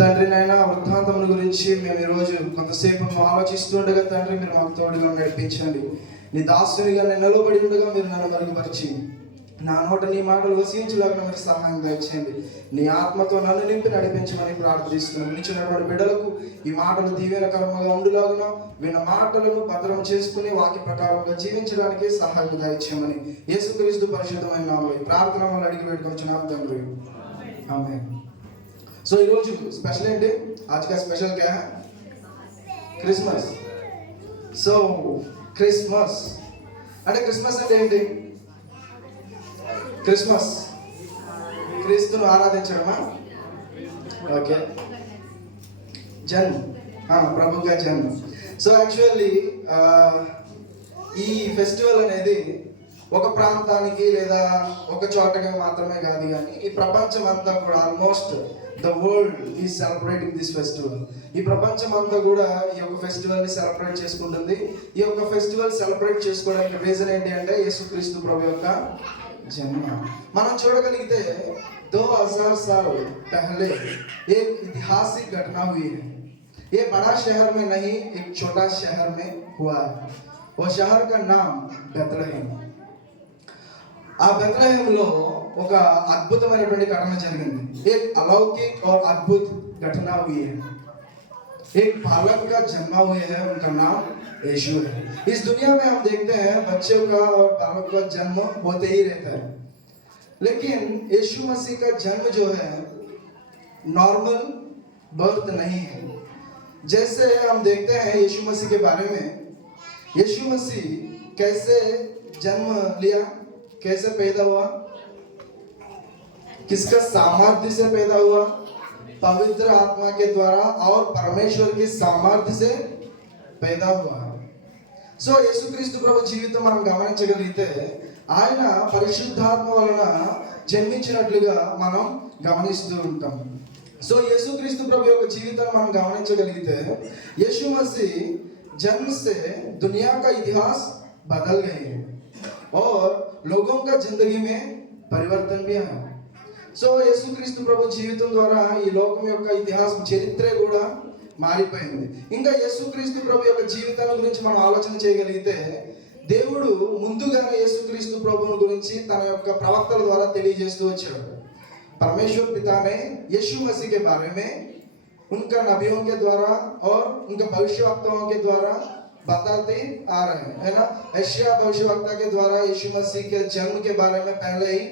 తండ్రి నాయన వృత్తాంతముల గురించి మేము ఈరోజు కొంతసేపు ఆలోచిస్తుండగా తండ్రి మీరు మాకు తోడుగా నడిపించండి. నీ దాసునిగా నేను నిలబడి ఉండగా మీరు నన్ను మరుగుపరిచి నా నోట నీ మాటలు వసించలాగా మీరు సహాయం దయచేయండి. నీ ఆత్మతో నన్ను నింపి నడిపించమని ప్రార్థిస్తున్నాను. నిలిచినటువంటి బిడ్డలకు ఈ మాటలు దీవెనకరంగా ఉండులాగున విన్న మాటలను భద్రం చేసుకుని వాక్య ప్రకారంగా జీవించడానికి సహాయం దయచేయమని యేసుక్రీస్తు పరిశుద్ధమైన నామములో ప్రార్థన వల్ల అడిగి పెట్టుకొచ్చున్నాం తండ్రి, ఆమేన్. సో ఈరోజు స్పెషల్ ఏంటి? आज का स्पेशल क्या है? క్రిస్మస్. సో క్రిస్మస్ అంటే క్రిస్మస్ అంటే ఏంటి? క్రిస్మస్ క్రీస్తును ఆరాధించడమా? ఓకే, జన్మ, ప్రభు का జన్మ. సో యాక్చువల్లీ ఈ ఫెస్టివల్ అనేది ఒక ప్రాంతానికి లేదా ఒక చోటకి మాత్రమే కాదు, కానీ ఈ ప్రపంచం అంతా కూడా almost the world is celebrating this festival. ఈ ప్రపంచం అంతా కూడా ఈ యొక్క ఫెస్టివల్ ని సెలబ్రేట్ చేసుకుంటుంది. ఈ యొక్క ఫెస్టివల్ సెలబ్రేట్ చేసుకోవడానికి రీజన్ ఏంటి అంటే యేసుక్రీస్తు ప్రభు యొక్క జన్మ. మనం చూడగలిగితే 2000 साल पहले एक ऐतिहासिक घटना हुई है. ये बड़ा शहर में नहीं, एक छोटा शहर में हुआ है. वो शहर का नाम बेथलेहम. ఆ బెత్లెహేంలో ఒక అద్భుతమైనటువంటి ఘటన జరిగింది. एक अलौकिक और अद्भुत घटना हुई है. एक बालक का जन्म हुआ है, उनका नाम यीशु है. इस दुनिया में हम देखते हैं बच्चों का और बालक का जन्म होते ही रहता है, लेकिन यीशु मसीह का जन्म जो है नॉर्मल बर्थ नहीं है. जैसे हम देखते हैं यीशु मसीह के बारे में, यीशु मसीह कैसे जन्म लिया, कैसे पैदा हुआ, किसका सामर्थ्य से पैदा हुआ? पवित्र आत्मा के द्वारा और परमेश्वर की सामर्थ्य से पैदा हुआ. సో యేసుక్రీస్తు ప్రభు జీవితం మనం గమనించగలిగితే ఆయన పరిశుద్ధాత్మ వలన జన్మించినట్లుగా మనం గమనిస్తూ ఉంటాం. సో యేసుక్రీస్తు ప్రభు యొక్క జీవితాన్ని మనం గమనించగలిగితే यीशु मसीह जन्म से दुनिया का इतिहास बदल गई है और लोगों का जिंदगी में परिवर्तन भी है. సో యేసుక్రీస్తు ప్రభు జీవితం ద్వారా ఈ లోకం యొక్క ఇతిహాసం చరిత్రే కూడా మారిపోయింది. ఇంకా యేసుక్రీస్తు ప్రభు యొక్క జీవితాల గురించి మనం ఆలోచన చేయగలిగితే దేవుడు ముందుగానే యేసుక్రీస్తు ప్రభువుని గురించి తన యొక్క ప్రవక్తల ద్వారా తెలియజేస్తూ వచ్చాడు. परमेश्वर पिता ने यीशु मसीह के बारे में उनका नबियों के द्वारा और उनके भविष्यवक्ताओं के द्वारा बताते आ रहे हैं, है ना. यशायाह भविष्यवक्ता के द्वारा यीशु मसीह के जन्म के बारे में पहले ही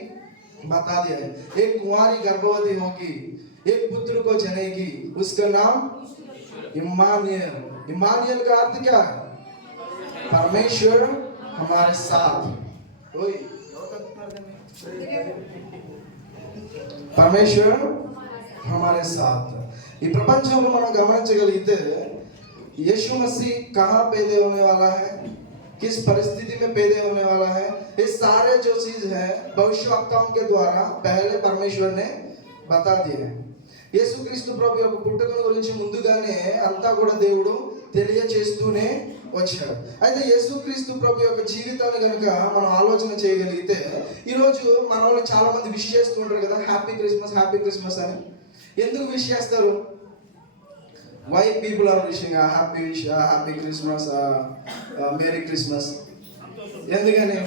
बता दिया है. एक कुंवारी गर्भवती होगी, एक पुत्र को जनेगी, उसका नाम इम्मानुएल. इम्मानुएल का अर्थ क्या है? परमेश्वर हमारे साथ. परमेश्वर हमारे साथ. ఈ ప్రపంచంలో మనం గమనించగలిగితే यीशु मसीह कहाँ पैदा होने वाला है, किस परिस्थिति में पैदा होने वाला है, ये सारे जो चीज है भविष्यवक्ताओं के द्वारा पहले परमेश्वर ने बता दिए हैं. యేసుక్రీస్తు ప్రభు యొక్క పుట్టుకను గురించి ముందుగానే అంతా కూడా దేవుడు తెలియచేస్తూనే వచ్చాడు. అయితే యేసుక్రీస్తు ప్రభు యొక్క జీవితాన్ని కనుక మనం ఆలోచన చేయగలిగితే ఈరోజు మన వాళ్ళు చాలా మంది విష్ చేస్తూ ఉంటారు కదా, హ్యాపీ క్రిస్మస్ హ్యాపీ క్రిస్మస్ అని. ఎందుకు విష్ చేస్తారు? why people are wishing a happy Christmas, merry Christmas? ఎందుకని?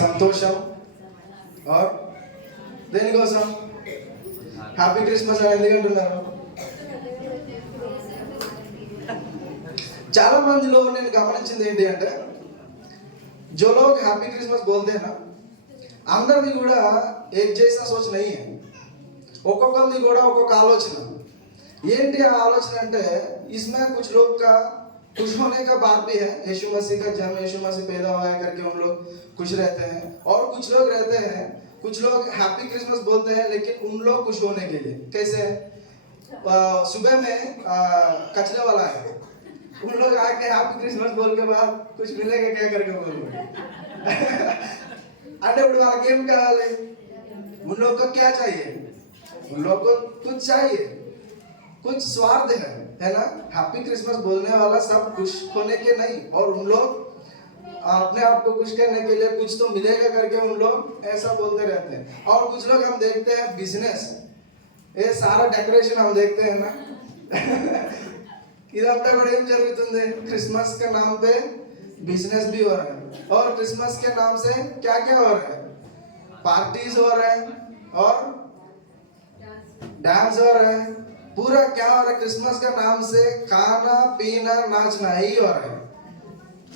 సంతోషం. और దేనికోసం హ్యాపీ క్రిస్మస్ అని ఎందుకంటున్నారు? చాలా మందిలో నేను గమనించింది ఏంటి అంటే जो लोग हैप्पी क्रिसमस बोलते हैं ना, అందరిది కూడా एक जैसा सोच नहीं है. ఒక్కొక్కరిది కూడా ఒక్కొక్క ఆలోచన. ఏంటి ఆ ఆలోచన అంటే इसमें कुछ लोग का खुश होने का बात भी है. यीशु मसीह का जन्म, यीशु मसीह पैदा हुआ है करके उन लोग खुश रहते हैं. और कुछ लोग रहते हैं, कुछ लोग हैप्पी क्रिसमस बोलते हैं लेकिन उन लोग खुश होने के लिए कैसे? सुबह में कचरे वाला है, उन लोग आके हैप्पी क्रिसमस बोल के बाद कुछ मिलेगा क्या करके बोल रहे అంటే ఇప్పుడు వాళ్ళకి ఏం కావాలి? उन लोग को क्या चाहिए? उन लोग को कुछ चाहिए, कुछ स्वार्थ है ना. हैप्पी क्रिसमस बोलने वाला सब खुश होने के नहीं, और उन लोग अपने आप को खुश करने के लिए कुछ तो मिलेगा करके उन लोग ऐसा बोलते रहते हैं. और कुछ लोग हम देखते हैं बिजनेस ఏ సారా డెకరేషన్ हम देखते हैं ना ఇదంతా కూడా ఏం జరుగుతుంది क्रिसमस के नाम पे बिजनेस भी हो रहा है और क्रिसमस के नाम से क्या क्या हो रहा है पार्टीज हो रहे हैं और डांस हो रहे हैं पूरा क्या हो रहा है क्रिसमस का नाम से खाना पीना नाचना ही हो रहा है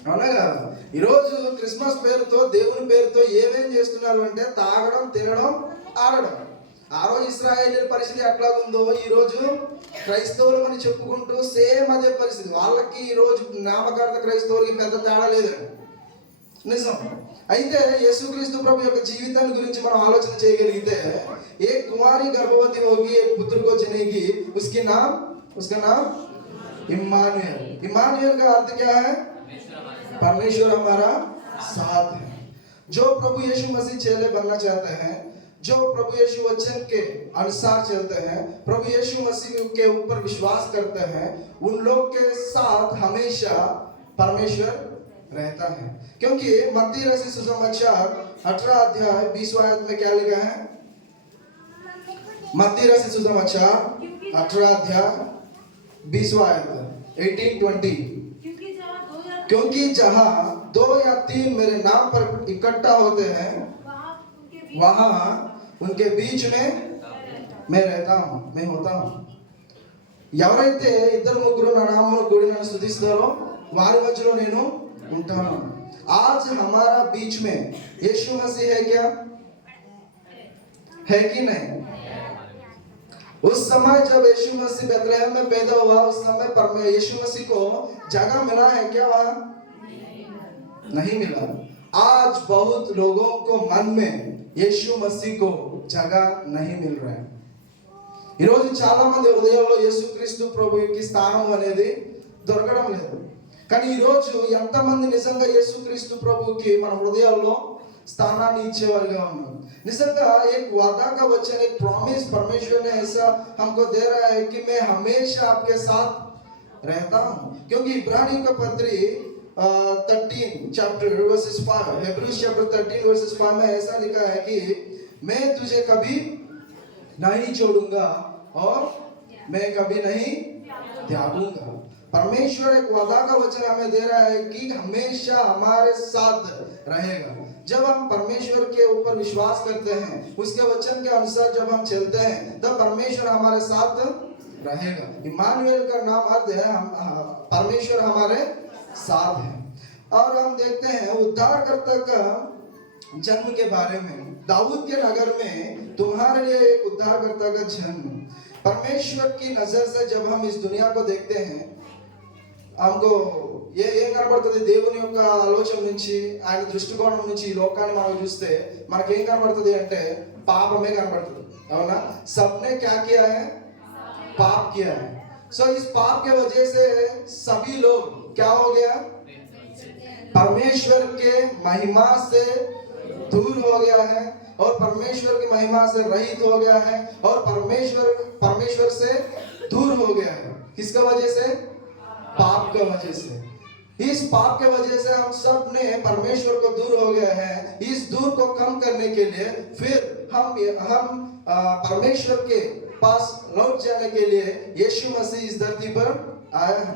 అవునా కదా ఈరోజు క్రిస్మస్ పేరుతో దేవుని పేరుతో ఏమేం చేస్తున్నారు అంటే తాగడం తినడం ఆడడం ఆ రోజు ఇశ్రాయేలీయుల పరిస్థితి ఎట్లా ఉందో ఈ రోజు క్రైస్తవులు అని చెప్పుకుంటూ సేమ్ అదే పరిస్థితి వాళ్ళకి ఈ రోజు నామకార్థ క్రైస్తవులకి పెద్ద తేడా లేదండి నిజం అయితే యేసుక్రీస్తు ప్రభు యొక్క జీవితాన్ని గురించి మనం ఆలోచన చేయగలిగితే ఏ కుమారి గర్భవతి होगी एक पुत्र को जनेगी उसका नाम इम्मानुएल इम्मानुएल का अर्थ क्या है परमेश्वर हमारा साथ है जो प्रभु यीशु मसीह चेले बनना चाहते हैं जो प्रभु यीशु वचन के अनुसार चलते हैं प्रभु यीशु मसीह के ऊपर विश्वास करते हैं उन लोग के साथ हमेशा परमेश्वर रहता है क्योंकि मत्ती रचित सुसमाचार 18 अध्याय 20 आयत में क्या लिखा है मत्ती रचित सुसमाचार 18 अध्याय 20 आयत 18-20 क्योंकि जहां 2 या 3 मेरे नाम पर इकट्ठा होते हैं वहां उनके बीच में मैं रहता हूं मैं होता हूं ఎవరైతే ఇద్దరు ముగ్గురు నా నామమున కూడి నన్ను స్తుతిస్తారో వారి మధ్యలో నేను ఉంటాను आज हमारा बीच में यीशु मसीह है क्या है कि नहीं उस समय जब यीशु मसीह बेथलेहम में पैदा हुआ उस समय पर यीशु मसीह को जगह मिला है क्या वहां नहीं मिला आज बहुत लोगों को मन में यीशु मसीह को जगह नहीं मिल रहा है ఈ రోజు చాలా మంది హృదయాల్లో యేసుక్రీస్తు ప్రభువుకి స్థానం అనేది దొరకడం లేదు కానీ ఈ రోజు ఎంతమంది నిజంగా యేసుక్రీస్తు ప్రభువుకి మన హృదయాల్లో स्थानाన్ని ఇచ్చేవారుగా ఉన్నాం నిజంగా एक वादा का वचन एक प्रॉमिस परमेश्वर ने ऐसा हमको दे रहा है कि मैं हमेशा आपके साथ रहता हूं क्योंकि इब्रानियों का पत्री 13 chapter versus 5 Hebrews chapter 13 versus 5 में ऐसा लिखा है कि मैं तुझे कभी नहीं छोड़ूंगा और मैं कभी नहीं त्यागूंगा परमेश्वर एक वादा का वचन हमें दे रहा है कि हमेशा हमारे साथ रहेगा जब हम परमेश्वर के ऊपर विश्वास करते हैं उसके वचन के अनुसार जब हम चलते हैं तब परमेश्वर हमारे साथ रहेगा इम्मानुएल का नाम अर्थ है परमेश्वर हमारे साथ है और हम देखते हैं उद्धारकर्ता का जन्म के बारे में दाऊद के नगर में तुम्हारे लिए एक उद्धारकर्ता का जन्म परमेश्वर की नजर से जब हम इस दुनिया को देखते हैं हमको ఏం కనబడుతుంది దేవుని యొక్క ఆలోచన నుంచి ఆయన దృష్టికోణం నుంచి ఈ లోకాన్ని మనం చూస్తే మనకేం కనబడుతుంది అంటే పాపమే కనబడుతుంది అవునా सबने क्या किया है पाप किया है सो इस पाप के वजह से सभी लोग क्या हो गया परमेश्वर के महिमा से दूर हो गया है और परमेश्वर की महिमा से रहित हो गया है और परमेश्वर से दूर हो गया है किसका वजह से पाप का वजह से इस पाप के वजह से हम सब ने परमेश्वर को दूर हो गए हैं इस दूर को कम करने के लिए फिर हम परमेश्वर के पास लौट जाने के लिए यीशु मसीह इस धरती पर आया है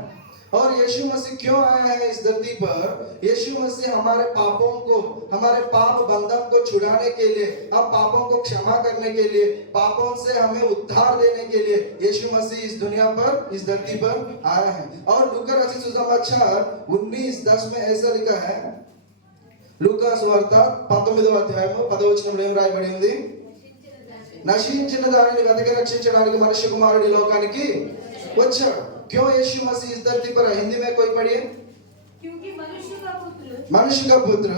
और यीशु मसीह क्यों आया है इस धरती पर यीशु मसीह हमारे पापों को हमारे पाप बंधन को छुड़ाने के लिए अब पापों को क्षमा करने के लिए पापों से हमें उद्धार देने के लिए यीशु मसीह इस दुनिया पर इस धरती पर आया है और लूका रचित सुसमाचार 19:10 में ऐसा लिखा है लूका सुवार्త 19వ అధ్యాయము 10వ వచనంలో ఏం రాయబడి ఉంది నశించిన దానిని వెతకి రక్షించడానికి మనుష్య కుమారుడు ఈ లోకానికి వచ్చాడు क्यों यीशु मसीह इस धरती पर हिंदी में कोई पढ़िए क्योंकि मनुष्य का पुत्र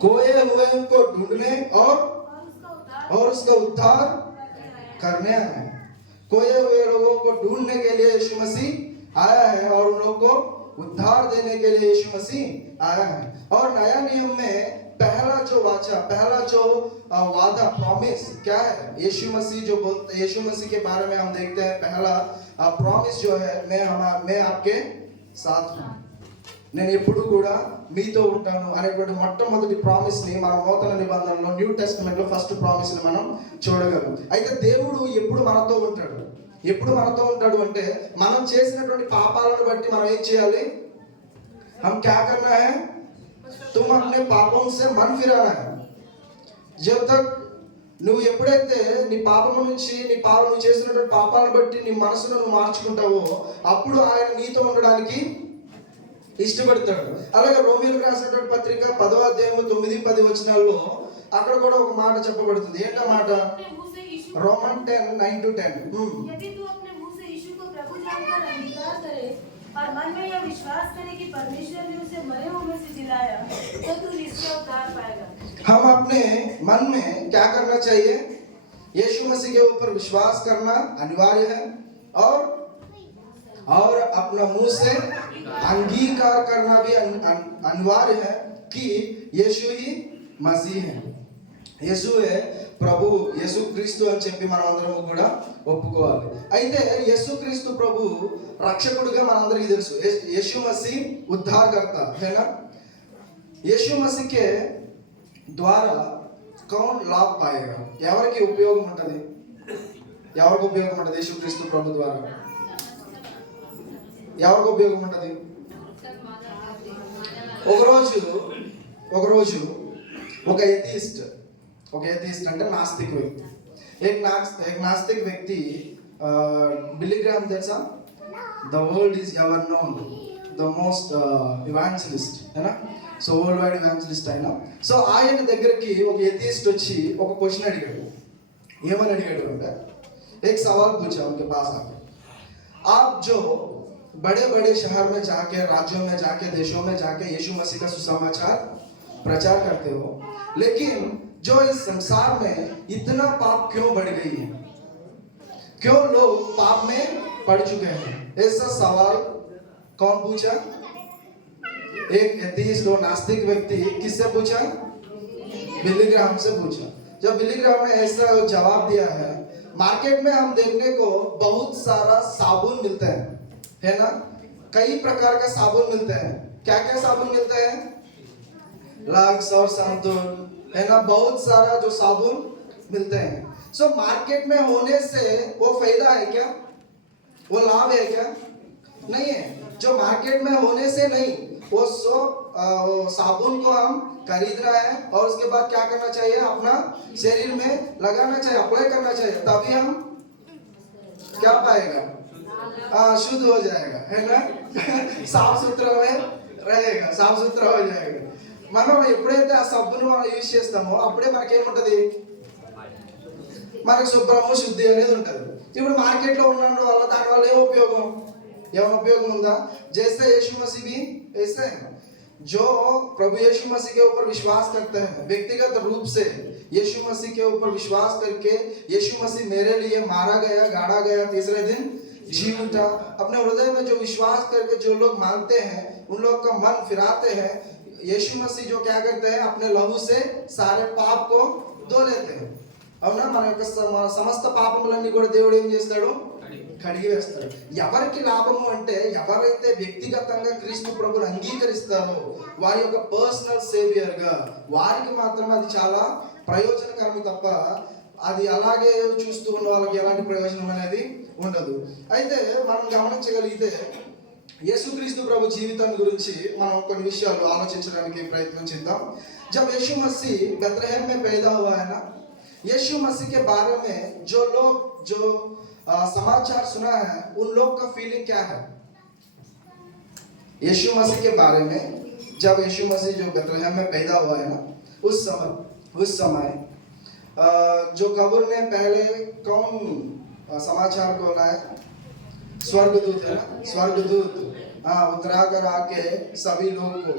खोए हुए को ढूंढने और उसका उद्धार करने आया है खोए हुए लोगों को ढूंढने के लिए यीशु मसीह आया है और उन लोगों को उद्धार देने के लिए यीशु मसीह आया है और नया नियम में पहला जो वादा प्रॉमिस क्या है यीशु मसीह जो बोलते यीशु मसीह के बारे में हम देखते हैं पहला प्रॉमिस जो है मैं आपके साथ हूं నేను ఎప్పుడు కూడా మీతో ఉంటాను అనేటువంటి మొట్టమొదటి ప్రామిస్ ని మన నూతన నిబంధనలో న్యూ టెస్టమెంట్ లో ఫస్ట్ ప్రామిస్ ని మనం చూడగలం. అయితే దేవుడు ఎప్పుడు మనతో ఉంటాడు, ఎప్పుడు మనతో ఉంటాడు అంటే మనం చేసినటువంటి పాపాలను బట్టి మనం ఏం చేయాలి? हम क्या करना है? तुम अपने पापों से मन फिराना है. जब तक నువ్వు ఎప్పుడైతే నీ పాపము నుంచి నువ్వు చేసినటువంటి పాపాలను బట్టి నీ మనసును నువ్వు మార్చుకుంటావో అప్పుడు ఆయన నీతో ఉండడానికి ఇష్టపడతాడు. అలాగే రోమీయులకు రాసినటువంటి పత్రిక 10వ అధ్యాయము 9-10 వచనాల్లో అక్కడ కూడా ఒక మాట చెప్పబడుతుంది. ఏంటా మాట? రోమన్ 10:9-10. यदि तू अपने मुंह से यीशु को प्रभु जानकर अंगीकार करे और मन में यह विश्वास करे कि परमेश्वर ने उसे मरे हुए में से जिलाया तो तू निश्चय उद्धार पाएगा. हम अपने मन में क्या करना चाहिए? यीशु मसीह के ऊपर विश्वास करना अनिवार्य है और अपना मुंह से अंगीकार करना भी अनिवार्य है कि यीशु ही मसीह है, యేసు ప్రభు, యేసు క్రీస్తు అని చెప్పి మనం అందరం కూడా ఒప్పుకోవాలి. అయితే యేసు క్రీస్తు ప్రభు రక్షకుడిగా మనందరికీ తెలుసు. యేసు మసీ ఉద్ధారకర్త है ना. యేసు మసీకే ద్వారా కౌన్ లాభ పాయేగా, ఎవరికి ఉపయోగం ఉంటుంది? ఎవరికి ఉపయోగం ఉంటుంది? యేసు క్రీస్తు ప్రభు ద్వారా ఎవరికి ఉపయోగం ఉంటుంది? ఒకరోజు ఒక एथीस्ट అంటే నాస్తిక వ్యక్తి, एक नास्तिक व्यक्ति बिली ग्राहम తెలుసా? The world is ever known the most evangelist है ना. సో వరల్డ్ వైడ్ ఇవాంజలిస్ట్ అయినా. సో ఆయన దగ్గరికి ఒక एथीस्ट వచ్చి ఒక క్వశ్చన్ అడిగాడు. ఏమని అడిగాడు అంటే, एक सवाल पूछा उनके पास आके, आप जो बड़े बड़े शहर में जाके, राज्यों में जाके, देशों में जाके यीशु मसीह का सुसमाचार प्रचार करते हो, लेकिन जो इस संसार में इतना पाप क्यों बढ़ गई है, क्यों लोग पाप में पड़ चुके हैं? ऐसा सवाल कौन पूछा? एक एथीस्ट और नास्तिक व्यक्ति किससे पूछा? बिली ग्राहम से पूछा. जब बिली ग्राहम ने ऐसा जवाब दिया है, मार्केट में हम देखने को बहुत सारा साबुन मिलता है ना. कई प्रकार का साबुन मिलते हैं. क्या क्या साबुन मिलते हैं? लक्स और संतूर है ना. बहुत सारा जो साबुन मिलते हैं. सो मार्केट में होने से वो फायदा है क्या? वो लाभ है क्या? नहीं है. जो मार्केट में होने से नहीं, वो साबुन को हम खरीद रहा है और उसके बाद क्या करना चाहिए? अपना शरीर में लगाना चाहिए, अप्लाई करना चाहिए, तभी हम क्या पाएगा? शुद्ध हो जाएगा है ना. साफ सुथरा में रहेगा, साफ सुथरा हो जाएगा. మనం ఎప్పుడైతే ఆ సబ్బును మనం యూజ్ చేస్తామో అప్పుడే మనకేముంటది? మనకు శుభ్రము శుద్ధి అనేది ఉంటుంది. ఇప్పుడు మార్కెట్లో ఉండడం వల్ల దానివల్ల ఏం ఉపయోగం? ఏమైనా ఉపయోగం ఉందా? जैसे यीशु मसीह भी ऐसे है, जो प्रभु यीशु मसीह के ऊपर विश्वास करते हैं, व्यक्तिगत रूप से यीशु मसीह के ऊपर विश्वास करके, यीशु मसीह मेरे लिए मारा गया, गाड़ा गया, तीसरे दिन जी उठा, अपने हृदय में जो विश्वास करके जो लोग मानते हैं उन लोग का मन फिराते हैं, यीशु मसीह जो क्या करते हैं? अपने लहू से सारे पाप को धो लेते हैं. అవునా. మన యొక్క సమస్త పాపములన్నీ కూడా దేవుడు ఏం చేస్తాడు? కడిగి వేస్తాడు. ఎవరికి లాభము అంటే, ఎవరైతే వ్యక్తిగతంగా క్రీస్తు ప్రభువుని అంగీకరిస్తారో వారి యొక్క పర్సనల్ సేవియర్ గా, వారికి మాత్రమే అది చాలా ప్రయోజనకరం తప్ప అది అలాగే చూస్తూ ఉన్న వాళ్ళకి ఎలాంటి ప్రయోజనం అనేది ఉండదు. అయితే మనం గమనించగలిగితే యేసుక్రీస్తు ప్రభు జీవితాన్ని గురించి మనం కొన్ని విషయాలు ఆలోచించడానికి ప్రయత్నం చేద్దాం. जब यीशु मसीह बेथलेहम में पैदा हुआ है ना, यीशु मसीह के बारे में जो लोग समाचार सुना है उन लोग का फीलिंग क्या है? यीशु मसीह के बारे में जब यीशु मसीह जो बेथलेहम में पैदा हुआ है ना, उस समय जो कब्र ने पहले कौन समाचार को लाया? स्वर्गदूत है ना. स्वर्गदूत उतरा कर आके सभी लोग को,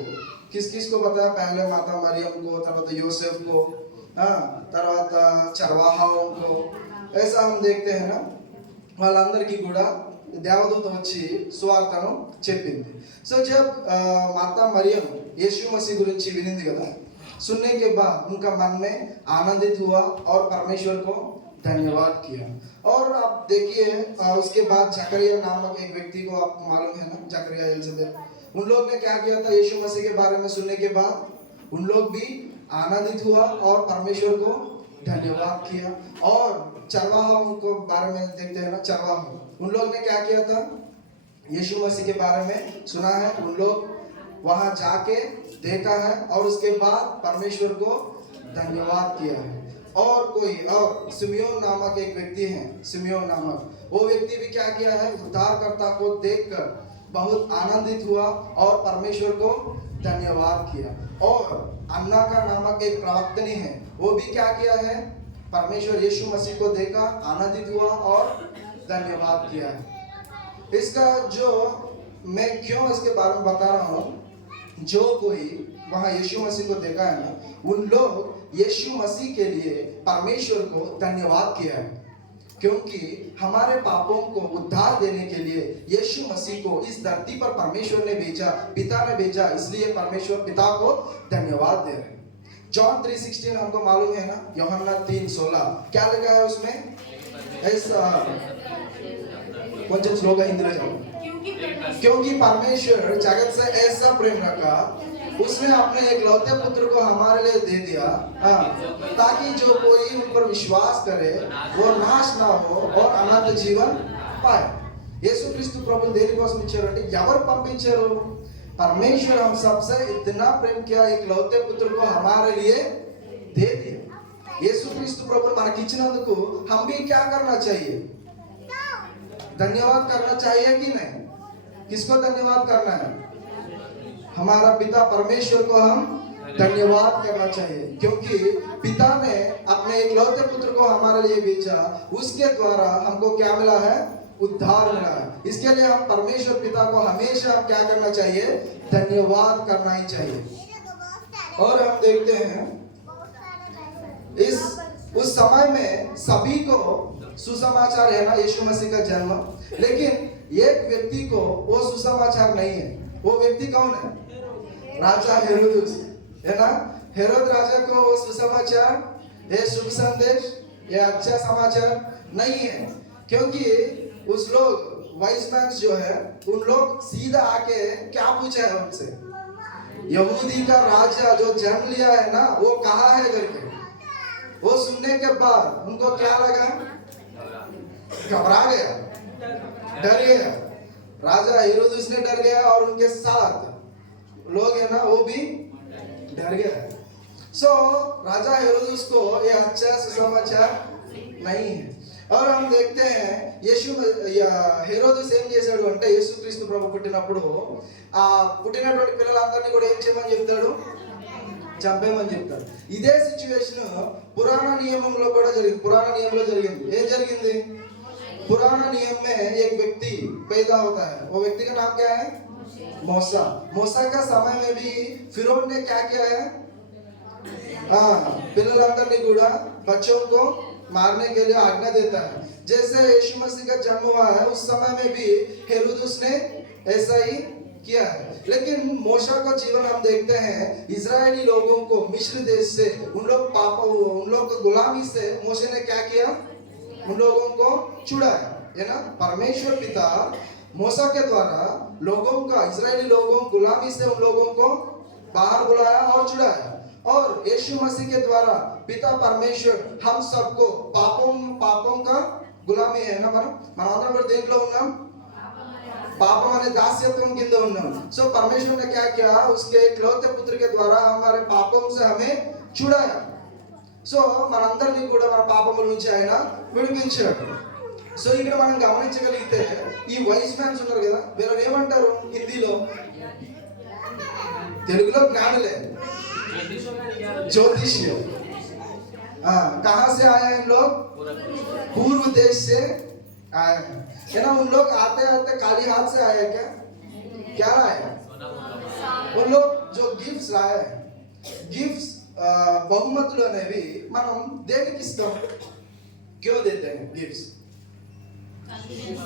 किस को बताया? पहले माता मरियम को, తర్వాత యోసేఫ్ को, తర్వాత చర్వాహాओं को. ऐसा हम देखते हैं ना. వాళ్ళందరికీ కూడా దేవదూత వచ్చి సువార్తను చెప్పింది. సో जब माता मरियम यीशु मसीह గురించి వినింది కదా, सुनने के बाद उनका मन में आनंदित हुआ और परमेश्वर को धन्यवाद किया. और आप देखिए उसके बाद जकरिया नामक एक व्यक्ति को, आपको मालूम है ना, जकरिया एलिजाबेथ उन लोग ने क्या किया था? यीशु मसीह के बारे में सुनने के बाद उन लोग भी आनंदित हुआ और परमेश्वर को धन्यवाद किया। और चरवाहों को बारे में देखते हैं ना, चरवाहों, उन लोग ने क्या किया था? यीशु मसीह के बारे में सुना है, उन लोग वहां जाके देखा है और उसके बाद परमेश्वर को धन्यवाद किया है। और सिमियोन नामक एक व्यक्ति है, सिमियोन नामक, वो व्यक्ति भी क्या किया है? उद्धारकर्ता को देखकर बहुत आनंदित हुआ और परमेश्वर को धन्यवाद किया। और अन्ना का नामक एक प्रवक्तनी है, वो भी क्या किया है? परमेश्वर यीशु मसीह को देखा, आनंदित हुआ और धन्यवाद किया है। इसका जो मैं क्यों इसके बारे में बता रहा हूँ, जो कोई वहां यीशु मसीह को देखा है ना, उन लोग यीशु मसीह के लिए परमेश्वर को धन्यवाद किया है, क्योंकि हमारे पापों को उद्धार देने के लिए यीशु मसीह को इस धरती पर परमेश्वर ने भेजा, पिता ने भेजा, इसलिए परमेश्वर पिता को धन्यवाद दे रहे हैं। जॉन 3:16 हमको मालूम है ना, यूहन्ना 3:16 क्या लिखा है उसमें? ऐसा కొంచెం స్లోగా హిందీలో చెప్పండి। क्योंकि परमेश्वर जगत से ऐसा प्रेम रखा, उसने अपने एक लौते पुत्र को हमारे लिए दे दिया, ताकि जो कोई उन पर विश्वास करे वो नाश ना हो और अनंत जीवन पाए। యేసుక్రీస్తు ప్రభు దేని కోసం ఇచ్చారంటే, ఎవరు పంపించారు? परमेश्वर हम सबसे इतना प्रेम किया, एक लौते पुत्र को हमारे लिए दे दिया। యేసుక్రీస్తు ప్రభు మనకి ఇచ్చినందుకు हम भी क्या करना चाहिए? धन्यवाद करना चाहिए कि नहीं? किसको धन्यवाद करना है? हमारा पिता परमेश्वर को हम धन्यवाद करना चाहिए, क्योंकि पिता ने अपने एक लौते पुत्र को हमारे लिए भेजा, उसके द्वारा हमको क्या मिला है? उद्धार मिला है। इसके लिए हम परमेश्वर पिता को हमेशा क्या करना चाहिए? धन्यवाद करना ही चाहिए। और हम देखते हैं उस समय में सभी को सुसमाचार है ना, यीशु मसीह का जन्म, लेकिन एक व्यक्ति को वो सुसमाचार नहीं है। वो व्यक्ति कौन है? राजा हेरोदेस, है ना। हेरोद राजा को वो सुसमाचार, ये शुभ संदेश, ये अच्छा समाचार नहीं है, क्योंकि उस लोग वाइस मैन जो है, उन लोग सीधा आके क्या पूछा है उनसे? यहूदी का राजा जो जन्म लिया है ना, वो कहाँ है करके। वो सुनने के बाद उनको क्या लगा? घबरा गया, डर गया। राजा हेरोदेस ने डर गया और उनके साथ लोग है ना, वो भी डर गया। राजा हेरोदेस को ये अच्छा सुसमाचार नहीं है। और हम देखते हैं హేరోదేస్ ఏం చేశాడు అంటే, యేసుక్రీస్తు ప్రభు పుట్టినప్పుడు ఆ పుట్టినటువంటి పిల్లలందరినీ కూడా ఏం చేయమని చెప్తాడు? చంపేమని చెప్తాడు। ఇదే సిచ్యువేషన్ పురాణ నియమంలో కూడా జరిగింది। పురాణ నియమంలో జరిగింది। ఏం జరిగింది? पुराना नियम में एक व्यक्ति पैदा होता है, वो व्यक्ति का नाम क्या है? मूसा। मूसा का समय में भी फिरौन ने क्या किया है? पिल्लలందరినీ కూడా बच्चों को मारने के लिए आज्ञा देता है। जैसे यीशु मसीह का जन्म हुआ है, उस समय में भी हेरोदेस ने ऐसा ही किया है। लेकिन मूसा का जीवन हम देखते हैं, इजरायली लोगों को मिस्र देश से, उन लोग को गुलामी से मूसा ने क्या किया? उन लोगों को छुड़ाया, है ना। परमेश्वर पिता मूसा के द्वारा लोगों का, इजरायली लोगों गुलामी से उन लोगों को बाहर बुलाया और छुड़ाया। और यीशु मसीह के द्वारा पिता परमेश्वर हम सबको पापों का गुलामी है ना, మనం అందరం కూడా దేంట్లో ఉన్నాం? पापम अने दास्यत्वम కింద ఉన్నాం। सो परमेश्वर ने क्या किया? उसके एकलौते पुत्र के द्वारा हमारे पापों से हमें छुड़ाया। సో మనందరినీ కూడా మన పాపముల నుంచి ఆయన విడిపించాడు। సో ఇక్కడ మనం గమనించగలిగితే, ఈ వైస్ మ్యాన్స్ ఉన్నారు కదా, వీళ్ళు ఏమంటారు హిందీలో? తెలుగులో జ్ఞానులే, ज्योतिषी। कहाँ से आए हैं इन लोग? पूर्व देश से आए हैं, है ना। उन लोग आते आते खाली हाथ से आए क्या? क्या लाए? उन लोग जो गिफ्ट्स लाए, गिफ्ट्स बहुमతులు అనేవి మనం దేనికి ఇస్తాం? क्यों देते हैं गिफ्ट्स?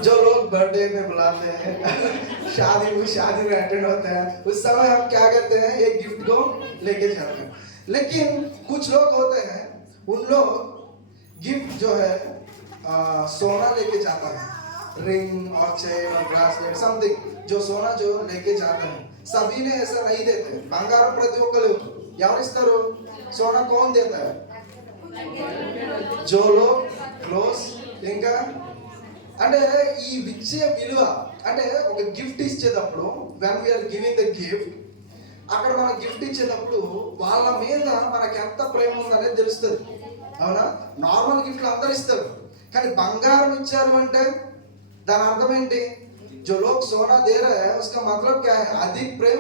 जो लोग बर्थडे में बुलाते हैं, शादी में अटेंड होते हैं, उस समय हम क्या करते हैं? एक गिफ्ट को लेके जाते हैं। लेकिन कुछ लोग होते हैं, उन लोग गिफ्ट जो है सोना लेके जाता है, रिंग और चेन और ब्रासलेट समथिंग जो सोना जो लेके जाते हैं सभी ने ऐसा नहीं देते బంగారం ప్రతి ఒక్కరు ఎవరు ఇస్తారు सोना कौन देता है जो लोग क्लोज ఇంకా అంటే ఈ ఇచ్చే విలువ అంటే ఒక గిఫ్ట్ ఇచ్చేటప్పుడు when we are giving the gift అక్కడ మనం గిఫ్ట్ ఇచ్చేటప్పుడు వాళ్ళ మీద మనకి ఎంత ప్రేమ ఉందనేది తెలుస్తుంది అవునా నార్మల్ గిఫ్ట్లు అందరు ఇస్తారు కానీ బంగారం ఇచ్చారు అంటే దాని అర్థం ఏంటి जो लोग सोना दे रहे हैं उसका मतलब क्या है अधिक प्रेम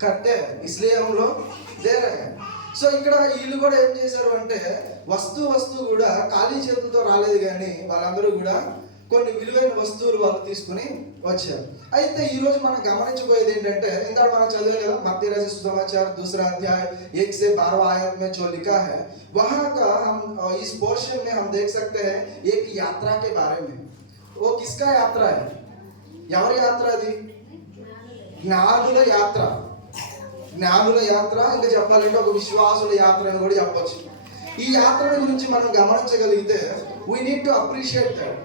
करते हैं इसलिए हम लोग दे रहे हैं సో ఇక్కడ వీళ్ళు కూడా ఏం చేశారు అంటే వస్తువు కూడా ఖాళీ చేతులతో రాలేదు కానీ వాళ్ళందరూ కూడా కొన్ని విలువైన వస్తువులు వాళ్ళు తీసుకుని వచ్చారు అయితే ఈ రోజు మనం గమనించబోయేది ఏంటంటే ఇందాక మనం చదివే కదా మత్తయి रचित सुसमाचार दूसरा अध्याय 1 से 12 आयत में जो लिखा है वहां का हम इस पोर्शन में हम देख सकते हैं एक यात्रा के बारे में वो किसका यात्रा है ఎవరి యాత్ర అది జ్ఞానుల యాత్ర ఇంకా చెప్పాలంటే ఒక విశ్వాసుల యాత్ర అని కూడా చెప్పొచ్చు ఈ యాత్ర గురించి మనం గమనించగలిగితే we need to appreciate that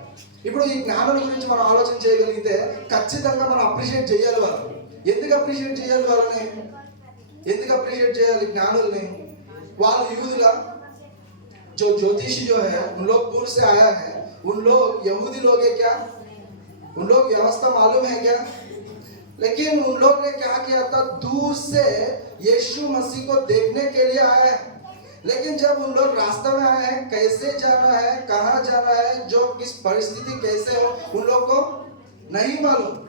ఇప్పుడు ఈ జ్ఞానుల గురించి మనం ఆలోచన చేయగలిగితే ఖచ్చితంగా మనం అప్రిషియేట్ చేయాలి వాళ్ళు ఎందుకు అప్రిషియేట్ చేయాలి వాళ్ళని ఎందుకు అప్రిషియేట్ చేయాలి జ్ఞానుల్ని వాళ్ళు యూదుల जो ज्योतिषी जो है उन लोग दूर से आया है उन लोग यहूदी लोग है क्या उन लोग व्यवस्था मालूम है क्या लेकिन उन लोग ने क्या किया था दूर से यीशु मसीह को देखने के लिए आए हैं लेकिन जब उन लोग रास्ते में आए हैं कैसे जाना है कहाँ जाना है जो किस परिस्थिति कैसे हो उन लोग को नहीं मालूम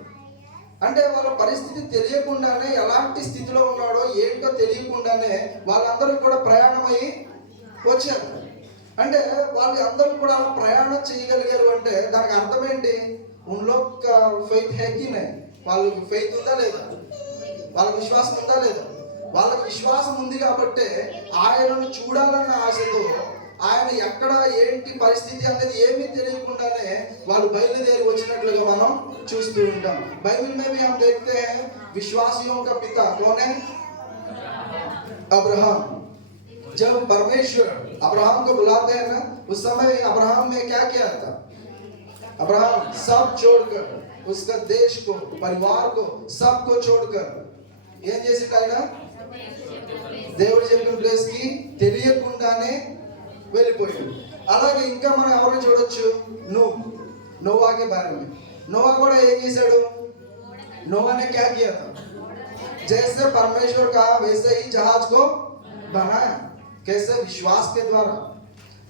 అంటే వాళ్ళ పరిస్థితి తెలియకుండానే ఎలాంటి స్థితిలో ఉన్నాడో ఏంటో తెలియకుండానే వాళ్ళందరూ కూడా ప్రయాణమై వచ్చారు అంటే వాళ్ళు అందరూ కూడా ప్రయాణం చేయగలిగారు అంటే దానికి అర్థం ఏంటి उनलोग का faith है कि नहीं వాళ్ళకి faith ఉందా లేదా వాళ్ళకి విశ్వాసం ఉందా లేదా వాళ్ళకి విశ్వాసం ఉంది కాబట్టి ఆయనను చూడాలన్న ఆశతో ఆయన ఎక్కడ ఏంటి పరిస్థితి అనేది ఏమీ తెలియకుండానే వాళ్ళు బయలుదేరి వచ్చినట్లుగా మనం చూస్తూ ఉంటాం బైబిల్ में भी हम देखते हैं विश्वासियों का पिता कौन है अब्राहम जब परमेश्वर अब्राहम को बुलाते हैं ना उस समय अब्राहम ने क्या किया था अब्राहम सब छोड़कर उसका देश को परिवार को सबको छोड़कर ఏం చేసిండు ఆయన దేవుడు చెప్పిన ప్లేస్ కి తెలియకుండానే వెళ్ళిపోయాడు అలాగే ఇంకా మనం ఎవరిని చూడొచ్చు నోవాకి బారే నోవా కూడా ఏం చేశాడు नोवा ने क्या किया था जैसे परमेश्वर कहा वैसे ही जहाज को बनाया कैसे विश्वास के द्वारा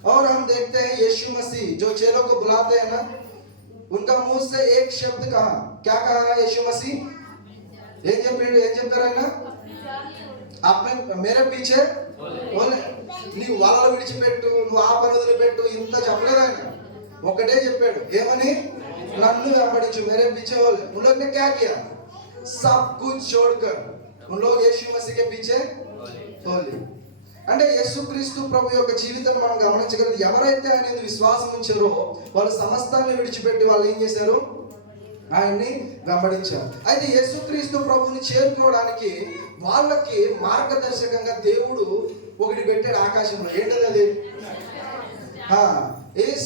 और हम देखते हैं यीशु मसीह जो चेलों को बुलाते हैं ना उनका मुंह से एक शब्द कहा क्या कहा है यीशु मसीह ఏం చెప్తారు ఆయన आपने मेरे पीछे बोले నీవు వలలు విడిచిపెట్టు నువ్వు ఆ పనులు పెట్టు ఇంత చెప్పలేదు ఆయన ఒకటే చెప్పాడు ఏమని నన్ను వెంబడించు मेरे पीछे बोले उन लोग ने क्या किया सब कुछ छोड़कर उन लोग यीशु मसीह के पीछे बोले అంటే యేసుక్రీస్తు ప్రభు యొక్క జీవితం మనం గమనించగలిగితే ఎవరైతే ఆయన విశ్వాసం ఉంచారో వాళ్ళు సమస్తాన్ని విడిచిపెట్టి వాళ్ళు ఏం చేశారు ఆయన్ని వెంబడించారు అయితే యేసుక్రీస్తు ప్రభుని చేరుకోవడానికి వాళ్ళకి మార్గదర్శకంగా దేవుడు ఒకటి పెట్టాడు ఆకాశంలో ఏంటది అది इस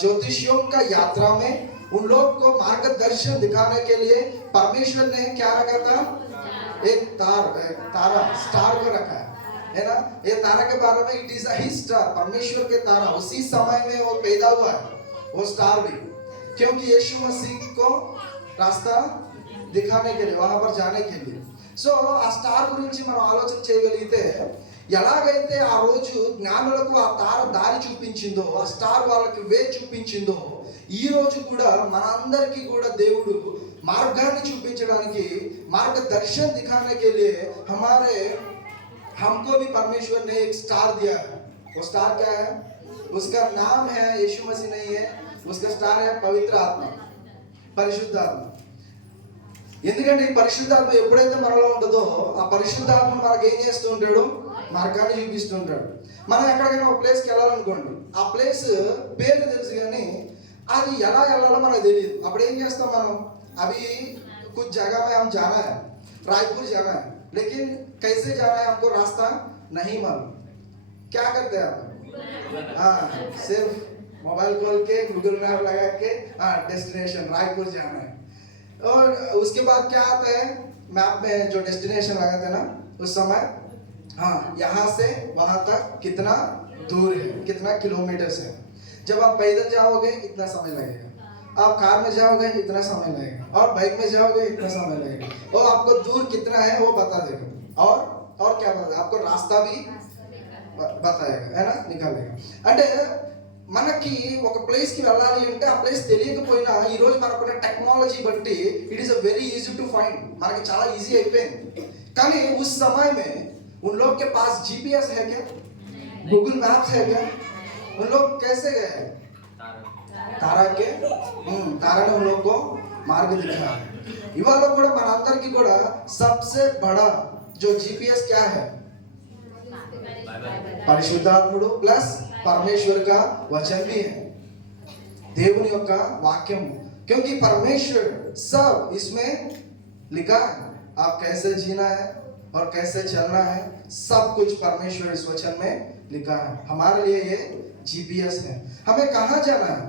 ज्योतिषियों का यात्रा में उन लोग को मार्गदर्शन दिखाने के लिए परमेश्वर ने क्या रखा था एक तारा स्टार को रखा है ना ये तारा के बारे में it is a he star परमेश्वर के तारा उसी समय में वो पैदा हुआ है वो स्टार भी क्योंकि यीशु मसीह को रास्ता दिखाने के लिए वहां पर जाने के लिए సో ఆ స్టార్ గురించి మనం ఆలోచన చేయగలిగితే ఎలాగైతే ఆ రోజు జ్ఞానులకు ఆ తార దారి చూపించిందో ఆ స్టార్ వాళ్ళకి వే చూపించిందో ఈ రోజు కూడా మనందరికీ కూడా దేవుడు మార్గాన్ని చూపించడానికి మార్గదర్शन दिखाने के लिए हमको भी परमेश्वर ने एक स्टार दिया है वो स्टार क्या है उसका नाम है यीशु मसीह नहीं है उसका स्टार है पवित्र आत्मा పరిశుద్ధాత్మ ఎందుకంటే ఈ పరిశుద్ధాత్మ ఎప్పుడైతే మనలో ఉంటుందో ఆ పరిశుద్ధాత్మ మనకు ఏం చేస్తూ ఉంటాడు మార్గాన్ని చూపిస్తూ ఉంటాడు మనం ఎక్కడికైనా ఒక ప్లేస్కి వెళ్ళాలనుకోండి ఆ ప్లేస్ పేరు తెలుసు కానీ అది ఎలా వెళ్ళాలో మనకు తెలియదు అప్పుడు ఏం చేస్తాం మనం अभी कुछ जगह में हम जाना है रायपुर जाना है लेकिन कैसे जाना है हमको रास्ता नहीं मालूम क्या करते हैं आप सिर्फ मोबाइल खोल के गूगल मैप लगा के हाँ डेस्टिनेशन रायपुर जाना है। और उसके बाद क्या आता है मैप में जो डेस्टिनेशन लगाते हैं ना उस समय, हाँ यहाँ से वहां तक कितना दूर है, कितना किलोमीटर है। जब आप पैदल जाओगे इतना समय लगेगा, आप कार में जाओगे इतना समय लगेगा, और बाइक में जाओगे इतना समय लगेगा, और आपको दूर कितना है वो बता देगा, और क्या बता, आपको रास्ता भी बताएगा, है ना, నికాలేగా। అంటే మనకి ఒక ప్లేస్ కి వెళ్ళాలి అంటే ఆ ప్లేస్ తెలియకపోయినా ఈ రోజు మనకున్న టెక్నాలజీ బట్టి it is a very easy to find, మనకి చాలా ఈజీ అయిపోయింది। కానీ उस समय में उन लोग के पास जीपीएस है क्या, गूगल मैप्स है क्या, उन लोग कैसे गए, तारा के तारा ने उन लोग को मार्ग दिखाया। ఇవాళ కూడా మనందరికీ కూడా सबसे बड़ा जो जीपीएस क्या है, పరిశుద్ధాత్ముడు ప్లస్ परमेश्वर का वचन भी है, దేవుని యొక్క వాక్యం। क्योंकि परमेश्वर सब इसमें लिखा है, आप कैसे जीना है और कैसे चलना है, सब कुछ परमेश्वर इस वचन में लिखा है। हमारे लिए ये जीपीएस है। हमें कहाँ जाना है,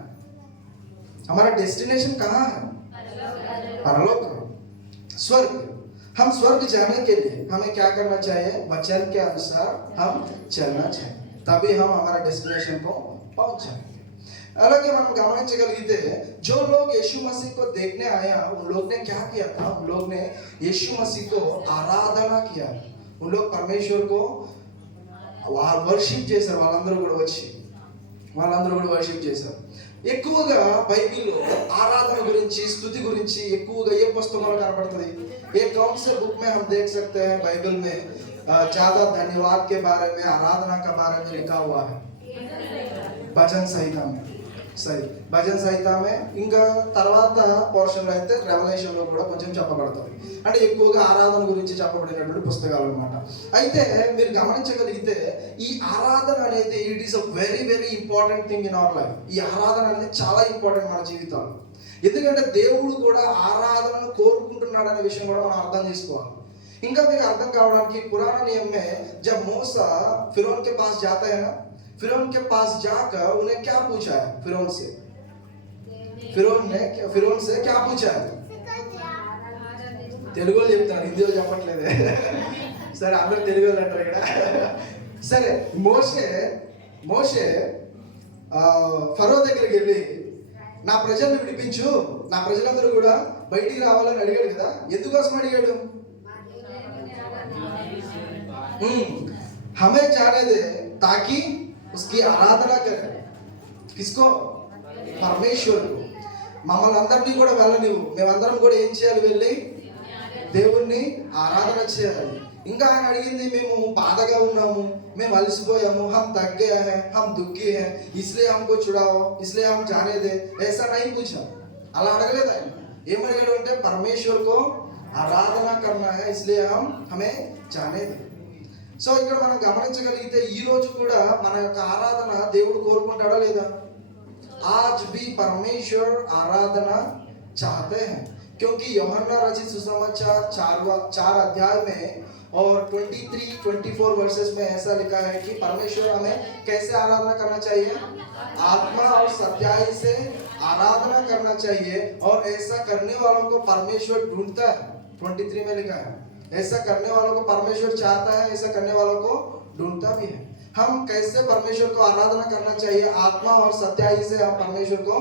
हमारा डेस्टिनेशन कहाँ है, परलोक, स्वर्ग। हम स्वर्ग जाने के लिए हमें क्या करना चाहिए, वचन के अनुसार हम चलना चाहिए, तभी हम हमारा डेस्टिनेशन को पहुंच जाएंगे। అలాగే మనం గమనించగలిగితే जो लोग यीशु मसीह को देखने आया उन लोग ने क्या किया था, उन लोग ने यीशु मसीह को आराधना किया, उन लोग परमेश्वर को వర్షిప్ చేశారు। వాళ్ళందరూ కూడా వర్షిప్ చేశారు। ఎక్కువగా బైబిల్లో ఆరాధన గురించి స్తుతి గురించి ఎక్కువగా ఏ పుస్తకంలో కనబడుతుంది, ఏ कौन से बुक में हम देख सकते हैं बाइबल में ज्यादा धन्यवाद के बारे में, आराधना के बारे में लिखा हुआ है, भजन संहिता में। సరే భజన సంహిత में ఇంకా తర్వాత పోర్షన్లో అయితే రెవల్యూషన్లో కూడా కొంచెం చెప్పబడతాయి, అంటే ఎక్కువగా ఆరాధన గురించి చెప్పబడినటువంటి పుస్తకాలు అన్నమాట। అయితే మీరు గమనించగలిగితే ఈ ఆరాధన అనేది it is a very very important thing in our life. ఈ ఆరాధన అనేది చాలా ఇంపార్టెంట్ మన జీవితాల్లో, ఎందుకంటే దేవుడు కూడా ఆరాధనను కోరుకుంటున్నాడు అనే విషయం కూడా మనం అర్థం చేసుకోవాలి। ఇంకా మీకు అర్థం కావడానికి పురాణ नियम में जब मूसा फिरौन के पास जाता है ना, फिरौन के पास जाकर उन्हें क्या पूछा है, फिरौन से क्या पूछा है, తెలుగులో చెప్తాను, హిందీలో చెప్పట్లేదే, సరే అందరూ తెలుగులో అంటారు ఇక్కడ। సరే మోషే ఫరో దగ్గరికి వెళ్ళి నా ప్రజల్ని విడిపించు, నా ప్రజలందరూ కూడా బయటికి రావాలని అడిగాడు కదా, ఎందుకోసం అడిగాడు, हमें जाने दे ताकि उसकी आराधना करें, किसको, परमेश्वर को। మమ్మల్ని అందరినీ కూడా వెళ్ళనివ్వు, మేమందరం కూడా ఏం చేయాలి, వెళ్ళి దేవుణ్ణి ఆరాధన చేయాలి। ఇంకా ఆయన అడిగింది, మేము బాధగా ఉన్నాము, మేము అలసిపోయాము, हम थक गए हैं, हम दुखी हैं, इसलिए हमको छुड़ाओ, इसलिए हम जाने दे, ऐसा नहीं पूछा। అలా అడగలేదు ఆయన, ఏమడిగాడు అంటే परमेश्वर को आराधना करना है इसलिए हमें जाने दे। సో ఇక్కడ మనం గమనించగలిగితే ఈ రోజు కూడా మన యొక్క ఆరాధన దేవుడు కోరుకుంటాడా లేదా, आज भी परमेश्वर आराधना चाहते हैं, क्योंकि यूहन्ना रचित सुसमाचार 4 अध्याय में और 23-24 वर्सेस में ऐसा लिखा है कि परमेश्वर हमें कैसे आराधना करना चाहिए, आत्मा और सच्चाई से आराधना करना चाहिए, और ऐसा करने वालों को परमेश्वर ढूंढता है। 23 में लिखा है, ऐसा करने वालों को परमेश्वर चाहता है, ऐसा करने वालों को ढूंढता भी है। हम कैसे परमेश्वर को आराधना करना चाहिए, आत्मा और सच्चाई से हम परमेश्वर को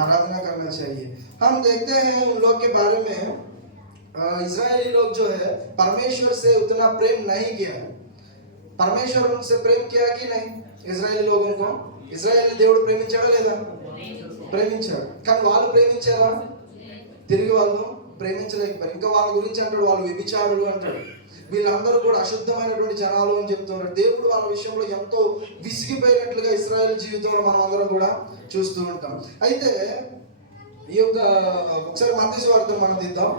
आराधना करना चाहिए। हम देखते हैं उन लोग के बारे में, इजरायली लोग जो है परमेश्वर से उतना प्रेम नहीं किया, परमेश्वर उनसे प्रेम किया कि नहीं, इजरायली लोगों को ఇజ్రాయేల్ దేవుడు ప్రేమించాడా లేదా, ప్రేమించాడు, కానీ వాళ్ళు ప్రేమించారా, తిరిగి వాళ్ళు ప్రేమించలేకపోయారు। ఇంకా వాళ్ళ గురించి అంటాడు, వాళ్ళు వ్యభిచారులు అంటాడు, వీళ్ళందరూ కూడా అశుద్ధమైనటువంటి జనాలు అని చెప్తున్నారు। దేవుడు వాళ్ళ విషయంలో ఎంతో విసిగిపోయినట్లుగా ఇశ్రాయేల్ జీవితంలో మనం అందరం కూడా చూస్తూ ఉంటాం। అయితే ఈ యొక్క ఒకసారి మత్తయి సువార్తను మనం తీద్దాం,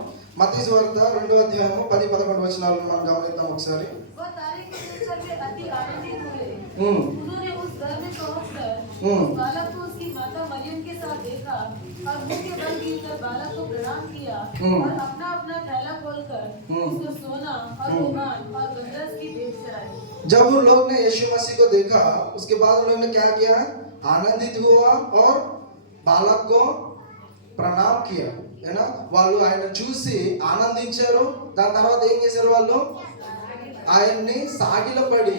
మత్తయి సువార్త 2వ అధ్యాయము 10-11 వచనాలను మనం గమనిద్దాం ఒకసారి। बालक को उसकी माता मरियम के साथ देखा और मुंह के बल गिरकर बालक को प्रणाम किया और अपना अपना थैला खोलकर उसको सोना और रोगान और गंधरस की भेंट चढ़ाई। जब उन लोग ने यीशु मसीह को देखा उसके बाद उन्होंने क्या किया, ఆనందిత हुआ और బాలక్ को प्रणाम किया है ना వాళ్ళు ఆయన చూసి ఆనందించారు దాని తర్వాత ఏం చేశారు వాళ్ళు ఆయన్ని సాగిలపడి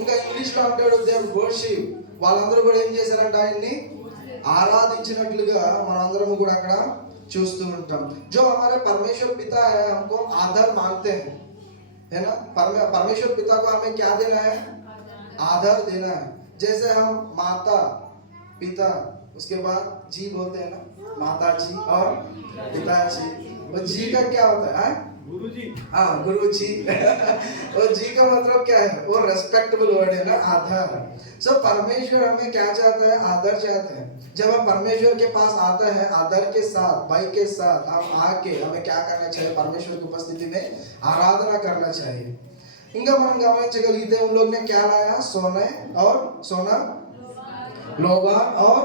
ఇంకా ఇంగ్లీష్ లో అంటాడు దే వర్షిప్ వాళ్ళందరూ కూడా ఏం చేశారంటే ఆయన్ని ఆరాధించినట్లుగా మనందరం కూడా అక్కడ చూస్తూ ఉంటాం जो हमारे परमेश्वर पिता है हमको आदर मांगते हैं है ना परमेश्वर पिता को हमें क्या देना है आदर देना है जैसे हम माता पिता उसके बाद जी बोलते हैं ना माता जी और पिताजी वो जी का क्या होता है गुरु जी हाँ गुरु जी वो जी का मतलब क्या है वो रेस्पेक्टेबल वर्ड है ना आदर सो परमेश्वर हमें क्या चाहता है आदर चाहते हैं जब हम परमेश्वर के पास आते हैं आदर के साथ भाई के साथ हम आके हमें क्या करना चाहिए परमेश्वर की उपस्थिति में आराधना करना चाहिए इनका मन गमनिंचगलिगिते उन लोग ने क्या लाया सोना लोबान और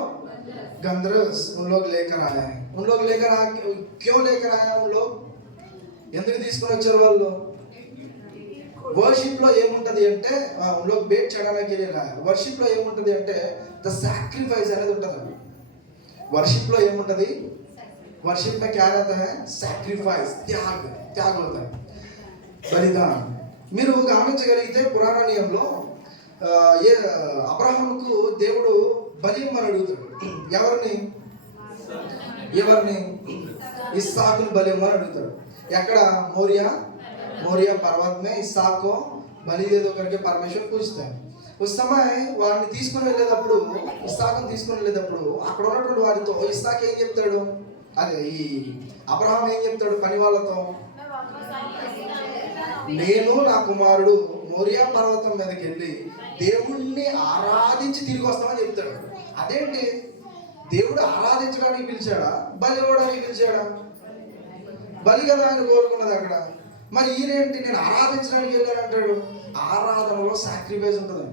गंधरस उन लोग लेकर आए हैं उन लोग लेकर आ क्यों लेकर आए उन लोग ఎందుకు తీసుకొని వచ్చారు వాళ్ళు వర్షిప్ లో ఏముంటది అంటే उन लोग बेट चढ़ाने के लिए लाया వర్షిప్ లో ఏముంటది అంటే द सैक्रिफाइस అనేది ఉంటది వర్షిప్ లో ఏముంటది వర్షిప్ में क्या रहता है सैक्रिफाइस त्याग होता है बलिदान మీరు గమనించగలిగితే పురాణ నియమంలో అబ్రహాముకు దేవుడు బలి ఇమ్మని అడుగుతాడు ఎవరిని ఇస్సాకును బలి ఇమ్మని అడుగుతాడు ఎక్కడ मोरिया पर्वत में इस्साक को बलि दे दो करके परमेश्वर पूछते हैं उस समय వారిని తీసుకొని వెళ్ళేటప్పుడు ఇస్సాకును తీసుకొని వెళ్ళేటప్పుడు అక్కడ ఉన్నటువంటి వారితో ఇస్సాక్ ఏం చెప్తాడు అదే ఈ అబ్రహాం ఏం చెప్తాడు పని వాళ్ళతో నేను నా కుమారుడు మోరియా పర్వతం మీదకి వెళ్ళి దేవుణ్ణి ఆరాధించి తిరిగి వస్తామని చెప్తాడు అదేంటి దేవుడు ఆరాధించడానికి పిలిచాడా బలి ఇవ్వడానికి పిలిచాడా బలి కదా ఆయన కోరుకున్నది అక్కడ మరి ఈయనేంటి నేను ఆరాధించడానికి వెళ్ళాను అంటాడు ఆరాధనలో సాక్రిఫైస్ ఉంటుంది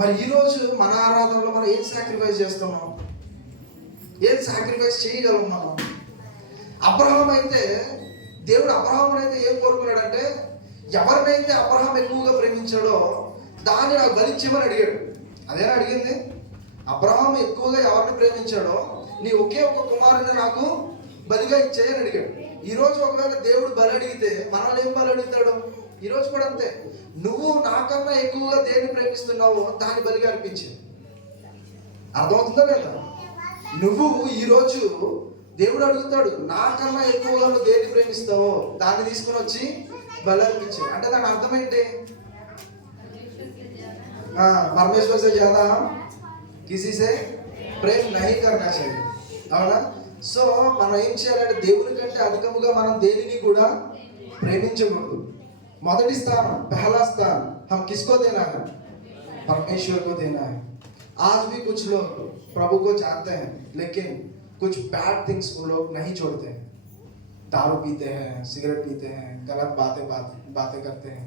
మరి ఈరోజు మన ఆరాధనలో మనం ఏం సాక్రిఫైస్ చేస్తున్నాం ఏం సాక్రిఫైస్ చేయగలం మనం అబ్రహాం అయితే దేవుడు అబ్రహాముని అయితే ఏం కోరుకున్నాడంటే ఎవరినైతే అబ్రహాం ఎక్కువగా ప్రేమించాడో దాన్ని నాకు బలిచ్చిమని అడిగాడు అదేనా అడిగింది అబ్రహాం ఎక్కువగా ఎవరిని ప్రేమించాడో నీ ఒకే ఒక కుమారుని నాకు బలిగా ఇచ్చేయని అడిగాడు ఈరోజు ఒకవేళ దేవుడు బలి అడిగితే మనల్ని ఏం బలి అడుగుతాడు ఈరోజు కూడా అంతే నువ్వు నాకన్నా ఎక్కువగా దేన్ని ప్రేమిస్తున్నావో దాన్ని బలిగా అర్పించు అర్థమవుతుందా లేదా నువ్వు ఈరోజు దేవుడు అడుగుతాడు నాకన్నా ఎక్కువగా నువ్వు దేన్ని ప్రేమిస్తావో దాన్ని తీసుకుని వచ్చి బలి అర్పించు అంటే దాని అర్థం ఏంటి परमेश्वर से ज्यादा किसी से प्रेम नहीं करना चाहिए అవునా సో మనం ఏం చేయాలంటే దేవుని కంటే అధికముగా మనం దేనిని కూడా ప్రేమించకూడదు మొదటి స్థానం पहला स्थान हम किसको देना है परमेश्वर को देना है आज भी कुछ लोग प्रभु को जानते हैं लेकिन कुछ बैड थिंग्स वो लोग नहीं छोड़ते हैं दारू पीते हैं सिगरेट पीते हैं गलत बातें करते हैं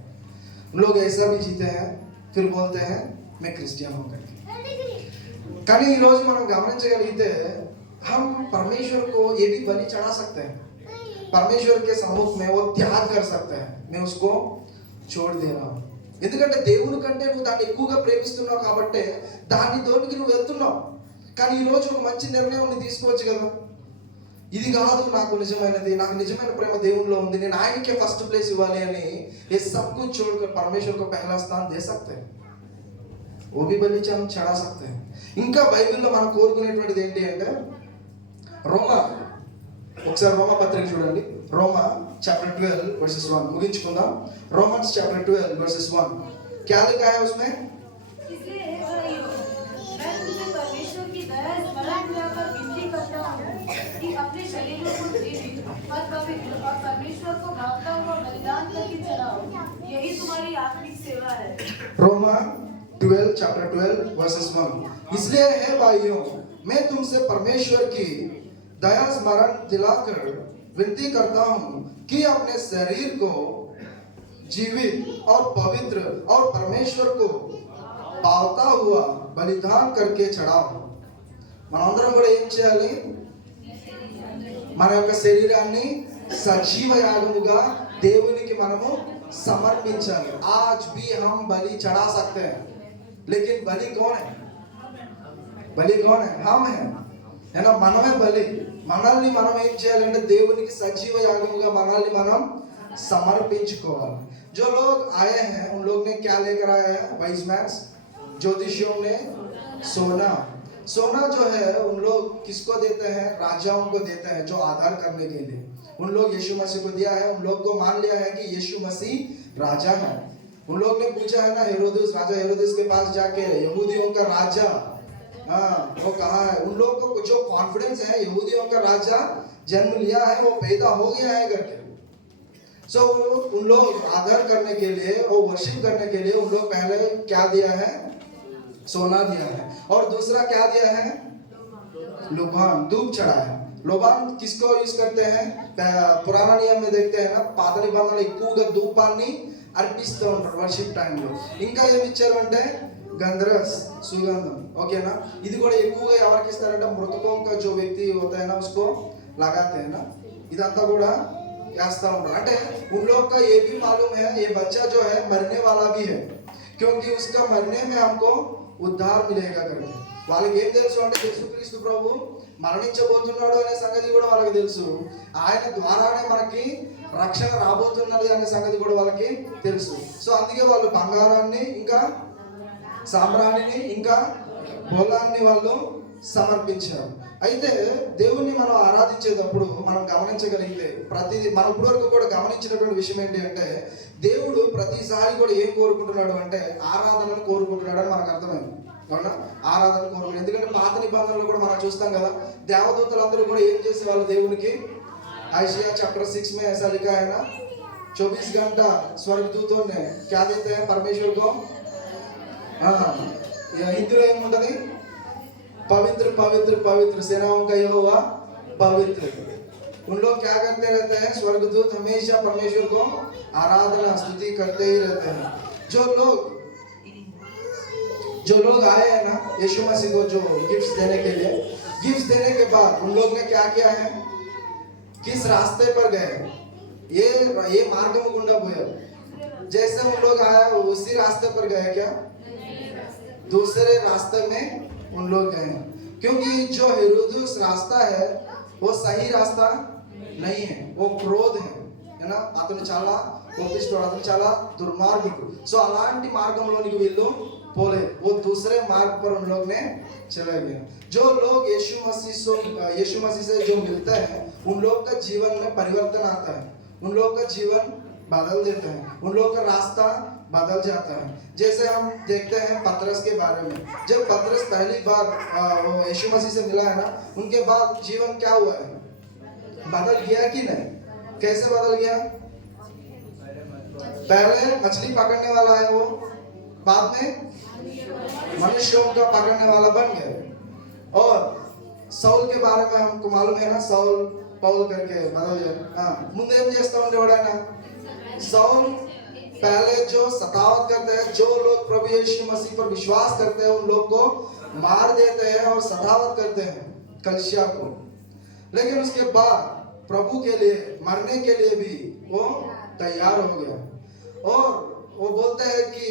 लोग ऐसा भी जीते हैं फिर बोलते हैं मैं क्रिश्चियन हूं करके కానీ ఈ రోజు మనం గమనించగలిగితే हम परमेश्वर को ये भी बलि चढ़ा सकते हैं परमेश्वर के सम्मुख में वो त्याग कर सकते हैं मैं उसको छोड़ दे रहा हूं ఎందుకంటే దేవుని కంటే నువ్వు దాన్ని ఎక్కువగా ప్రేమిస్తున్నావు కాబట్టి దాన్ని దోనికి నువ్వు వెళ్తున్నావు కానీ ఈ రోజు ఒక మంచి నిర్ణయం నువ్వు తీసుకోవచ్చు కదా ఇది కాదు నాకు నిజమైనది నాకు నిజమైన ప్రేమ దేవునిలో ఉంది నేను ఆయనకే ఫస్ట్ ప్లేస్ ఇవ్వాలి అని ये सब कुछ छोड़कर परमेश्वर को पहला स्थान दे सकते हैं वो भी बलि हम चढ़ा सकते हैं ఇంకా బైబిల్లో మనం కోరుకునేటువంటిది ఏంటి అంటే రోమా ఒకసారి రోమా పత్రిక చూడండి రోమా చాప్టర్ 12 वर्सेस 1 ముగించుకుందాం रोमन्स चैप्टर 12 वर्सेस 1 क्या लिखा है उसमें इसलिए हे भाइयों मैं तुमसे परमेश्वर की दया स्मरण दिलाकर विनती करता हूं कि अपने शरीरों को जीवित और पवित्र और परमेश्वर को भावता हुआ बलिदान करके चढ़ाओ यही तुम्हारी आत्मिक सेवा है रोमा 12 चैप्टर 12 वर्सेस 1 इसलिए हे भाइयों मैं तुमसे परमेश्वर की दया स्मरण दिलाकर विनती करता हूं कि अपने शरीर को जीवित और पवित्र और परमेश्वर को पावता हुआ बलिदान करके चढ़ाओ మనందరం కూడా ఏం చేయాలి మన యొక్క శరీరాన్ని సజీవ యాగముగా దేవునికి మనము సమర్పించాలి आज भी हम बलि चढ़ा सकते हैं लेकिन बलि कौन है? बलि कौन है? हम हैं, है ना? మనమే బలి. మనల్ని మనం ఏం చేయాలంటే దేవునికి సజీవ యాగముగా మనల్ని మనం समर्పించుకోవాలి. जो लोग आए हैं उन लोग ने क्या लेकर आया है? वाइज मैन्स, ज्योतिषियों ने सोना. सोना जो है उन लोग किसको देते हैं? राजाओं को देते हैं, जो आधार करने के लिए. उन लोग यीशु मसीह को दिया है. उन लोग को मान लिया है कि यीशु मसीह राजा है. उन लोग ने पूछा है ना, हेरोदेस, राजा हेरोदेस के पास जाके, यहूदियों का राजा, हाँ वो कहा है. उन लोगों को जो कॉन्फिडेंस है यहूदियों का राजा जन्म लिया है, वो पैदा हो गया है करके. सो उन लोग आदर करने के लिए और वर्शिप करने के लिए उन लोग पहले क्या दिया है? सोना दिया है. और दूसरा क्या दिया है? लोबान, धूप चढ़ाया. लोबान किसको यूज करते हैं? पुराना नियम में देखते हैं ना, పాత నిబంధనలో ఎక్కువగా ధూపాన్ని అర్పిస్తూ ఉంటారు వర్షిప్ టైంలో. ఇంకా ఏమి ఇచ్చారు అంటే गंधरस, सुगंधम. ओकेना? ఇది కూడా ఎక్కువగా ఎవరికి ఇస్తారంటే మృతకోं का जो व्यक्ति होता है ना उसको लगाते हैं ना. ఇదంతా కూడా వేస్తా ఉంటారు. అంటే उन लोग का ये भी मालूम है ये बच्चा जो है मरने वाला भी है, क्योंकि उसका मरने में हमको उद्धार मिलेगा करके. వాళ్ళకి ఏం తెలుసు అంటే యేసుక్రీస్తు ప్రభు మరణించబోతున్నాడు అనే సంగతి కూడా వాళ్ళకి తెలుసు. ఆయన ద్వారానే మనకి రక్షణ రాబోతున్నది అనే సంగతి కూడా వాళ్ళకి తెలుసు. సో అందుకే వాళ్ళు బంగారాన్ని ఇంకా సామ్రాణిని ఇంకా బోలాన్ని వాళ్ళు సమర్పించారు. అయితే దేవుణ్ణి మనం ఆరాధించేటప్పుడు మనం గమనించగలిగితే ప్రతిదీ మనం ఇప్పటివరకు కూడా గమనించినటువంటి విషయం ఏంటి అంటే దేవుడు ప్రతిసారి కూడా ఏం కోరుకుంటున్నాడు అంటే ఆరాధనను కోరుకుంటున్నాడు అని మనకు అర్థమైంది. అవునా? ఆరాధన కోరుకుంటున్నాడు. ఎందుకంటే పాత నిబంధనలు కూడా మనం చూస్తాం కదా, దేవదూతలందరూ కూడా ఏం చేసే వాళ్ళు దేవునికి. आयशिया चैप्टर 6 में ऐसा लिखा है ना, 24 घंटा स्वर्गदूतों ने क्या देते हैं परमेश्वर को? हाँ, हिंदू ఏముంటది? पवित्र पवित्र पवित्र, सेनाओं का यहोवा पवित्र. उन लोग क्या करते रहते हैं? स्वर्गदूत हमेशा परमेश्वर को आराधना स्तुति करते ही रहते हैं. जो लोग आए हैं ना यीशु मसीह को जो गिफ्ट्स देने के लिए, गिफ्ट्स देने के बाद उन लोग ने क्या किया है? किस रास्ते पर गए? ये मार्ग गुंडा बोया. जैसे उन लोग आया उसी रास्ते पर गए क्या? दूसरे रास्ते में उन लोग गए. क्योंकि जो हेरोदेस रास्ता है वो सही रास्ता नहीं है, वो क्रोध है ना. అతను చాలా కోపిష్ఠుడు, అతను చాలా దుర్మార్గుడు. సో అలాంటి మార్గంలోనికి వీళ్ళు పోలేదు. वो दूसरे मार्ग पर उन लोग ने चले गए. जो लोग यीशु मसीह से जो मिलते हैं उन लोग का जीवन में परिवर्तन आता है, उन लोग का जीवन बदल देता है, उन लोग का रास्ता बदल जाता है. जैसे हम देखते हैं पतरस के बारे में. जब पतरस पहली बार यीशु मसीह से मिला है ना, उनके बाद जीवन क्या हुआ है? बदल गया कि नहीं? कैसे बदल गया? पहले मछली पकड़ने वाला है वो, बाद में मनुष्यों का पकड़ने वाला बन गया. और सौल के बारे में हमको मालूम है ना, सौल पौल करके बदल गया. हाँ, ముందు ఏం చేస్తా ఉండేవాడు ఆయన? सौल पहले जो सतावत करते हैं, जो लोग प्रभु यीशु मसीह पर विश्वास करते हैं उन लोग को मार देते हैं और सतावत करते हैं कलीसिया को. लेकिन उसके बाद प्रभु के लिए मरने के लिए भी वो तैयार हो गया. और वो बोलते हैं कि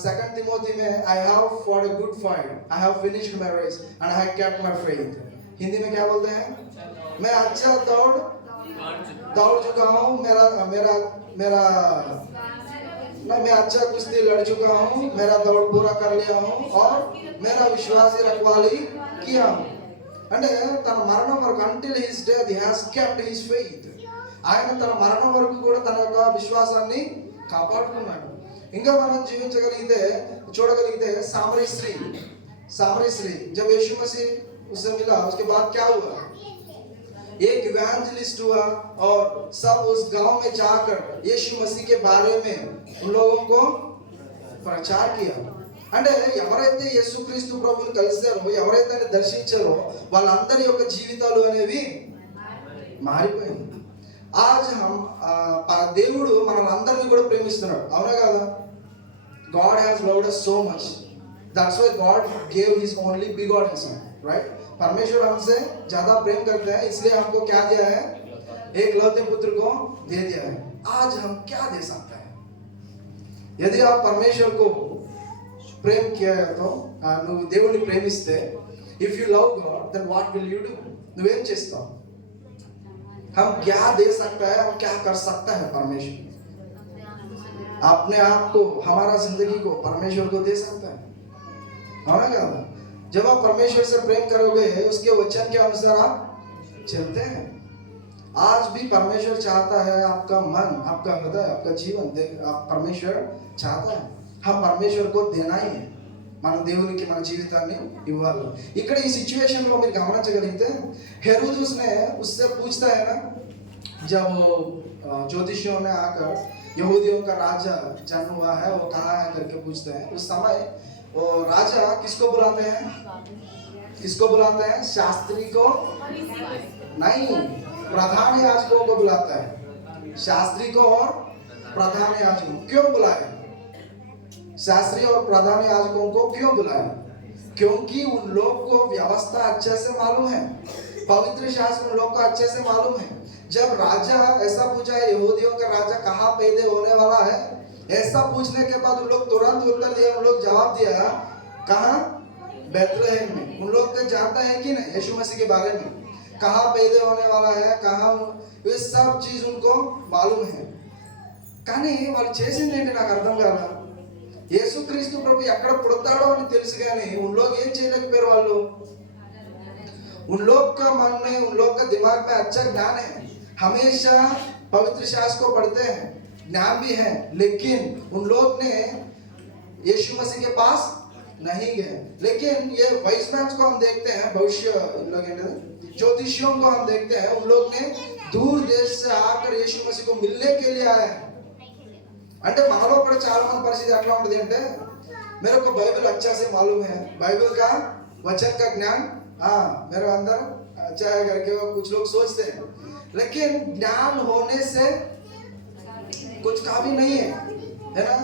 2 तिमोथी में I have fought a good fight, I have finished my race and I have kept my faith. Hindi में क्या बोलते हैं? मैं अच्छा दौड़ चुका हूँ, मैं अच्छा कुश्ती लड़ चुका हूँ, मेरा दौड़ पूरा कर लिया हूँ और मेरा विश्वासी रखवाली किया हूँ. అంటే తన మరణం వరకు until his death he has kept his faith. ఆయన తన మరణం వరకు కూడా తన యొక్క విశ్వాసాన్ని కాపాడుకున్నాడు. ఇంకా మనం జీవించగలిగితే చూడగలిగితే सामरी स्त्री जब यीशु मसीह उससे मिला उसके बाद क्या हुआ? एक इवेंजलिस्ट हुआ और सब उस गांव में जाकर यीशु मसीह के बारे में उन लोगों को प्रचार किया. అంటే ఎవరైతే యేసుక్రీస్తు ప్రభువుని కలిశారో, ఎవరైతే ఆయన దర్శించారో వాళ్ళందరి యొక్క జీవితాలు అనేవి మారిపోయింది. आज हम దేవుడు మనల్ని కూడా ప్రేమిస్తున్నాడు. అవునా కదా? God has loved us so much. That's why God gave his only begotten son, right? परमेश्वर हमसे ज्यादा प्रेम करते हैं, इसलिए हमको क्या दिया है? एक लौते पुत्र को दे दिया है. आज हम क्या दे सकते हैं? यदि आप परमेश्वर को ప్రేమ్ కియా తో నువ్వు దేవుణ్ణి ప్రేమిస్తే, if you love God then what will you do? నువ్వేం చేస్తావు? हम क्या दे सकता है, हम क्या कर सकता है परमेश्वर? अपने आप को, हमारा जिंदगी को परमेश्वर को दे सकता है, है ना? जब आप परमेश्वर से प्रेम करोगे, उसके वचन के अनुसार आप चलते हैं। आज भी परमेश्वर चाहता है आपका मन, आपका हृदय, आपका जीवन आप परमेश्वर चाहता है। हम परमेश्वर को देना ही है, మన దేవునికి మన జీవితాన్ని ఇవ్వాలి। ఇక్కడ ఈ సిచ్యువేషన్ లో మీరు గమనించగలిగితే, हेरोदेस ने उससे पूछता है ना, जब ज्योतिषियों ने आकर यहूदियों का राजा जन्म हुआ है, वो कहाँ है करके पूछते हैं। उस समय वो राजा किसको बुलाते हैं? किसको बुलाते हैं? शास्त्री को नहीं, प्रधान याजकों को बुलाता है। शास्त्री को और प्रधान याजकों क्यों बुलाया? शास्त्री और प्रधान याजकों को क्यों बुलाया? क्योंकि उन लोग को व्यवस्था अच्छे से मालूम है, पवित्र शास्त्र उन लोग को अच्छे से मालूम है। जब राजा ऐसा पूछा है, यहूदियों का राजा कहाँ पैदा होने वाला है, ऐसा पूछने के बाद उन लोग तुरंत उत्तर दिया, उन लोग जवाब दिया कहाँ? बैतलहम में। उन लोग तो जानता है कि नहीं यीशु मसीह के बारे में, कहाँ पैदा होने वाला है, कहाँ, ये सब चीज उनको मालूम है। కానీ వాళ్ళు చేసింది ఏంటి నాకు అర్థం కాదా? యేసుక్రీస్తు ప్రభు ఎక్కడ పుడతాడో అని తెలుసు, కానీ उन लोग ఏం చేయలేకపోయారు వాళ్ళు। उन लोग का मन में, उन लोग का दिमाग में अच्छा ज्ञान है, हमेशा पवित्र शास्त्र को पढ़ते हैं, ज्ञान भी है, लेकिन उन लोग ने यीशु मसीह के पास नहीं गए। लेकिन ये वाइज मैन को हम देखते हैं, भविष्य ज्योतिषियों को हम देखते हैं, उन लोग ने दूर देश से आकर यीशु मसीह को मिलने के लिए आए। అంటే మనలో కూడా చాలా మంది పరిస్థితి ఎట్లా ఉంటుంది అంటే, मेरे को बाइबल अच्छा से मालूम है, बाइबल का वचन का ज्ञान मेरे अंदर अच्छा है करके वो कुछ लोग सोचते हैं, लेकिन ज्ञान होने से कुछ काफी नहीं है ना,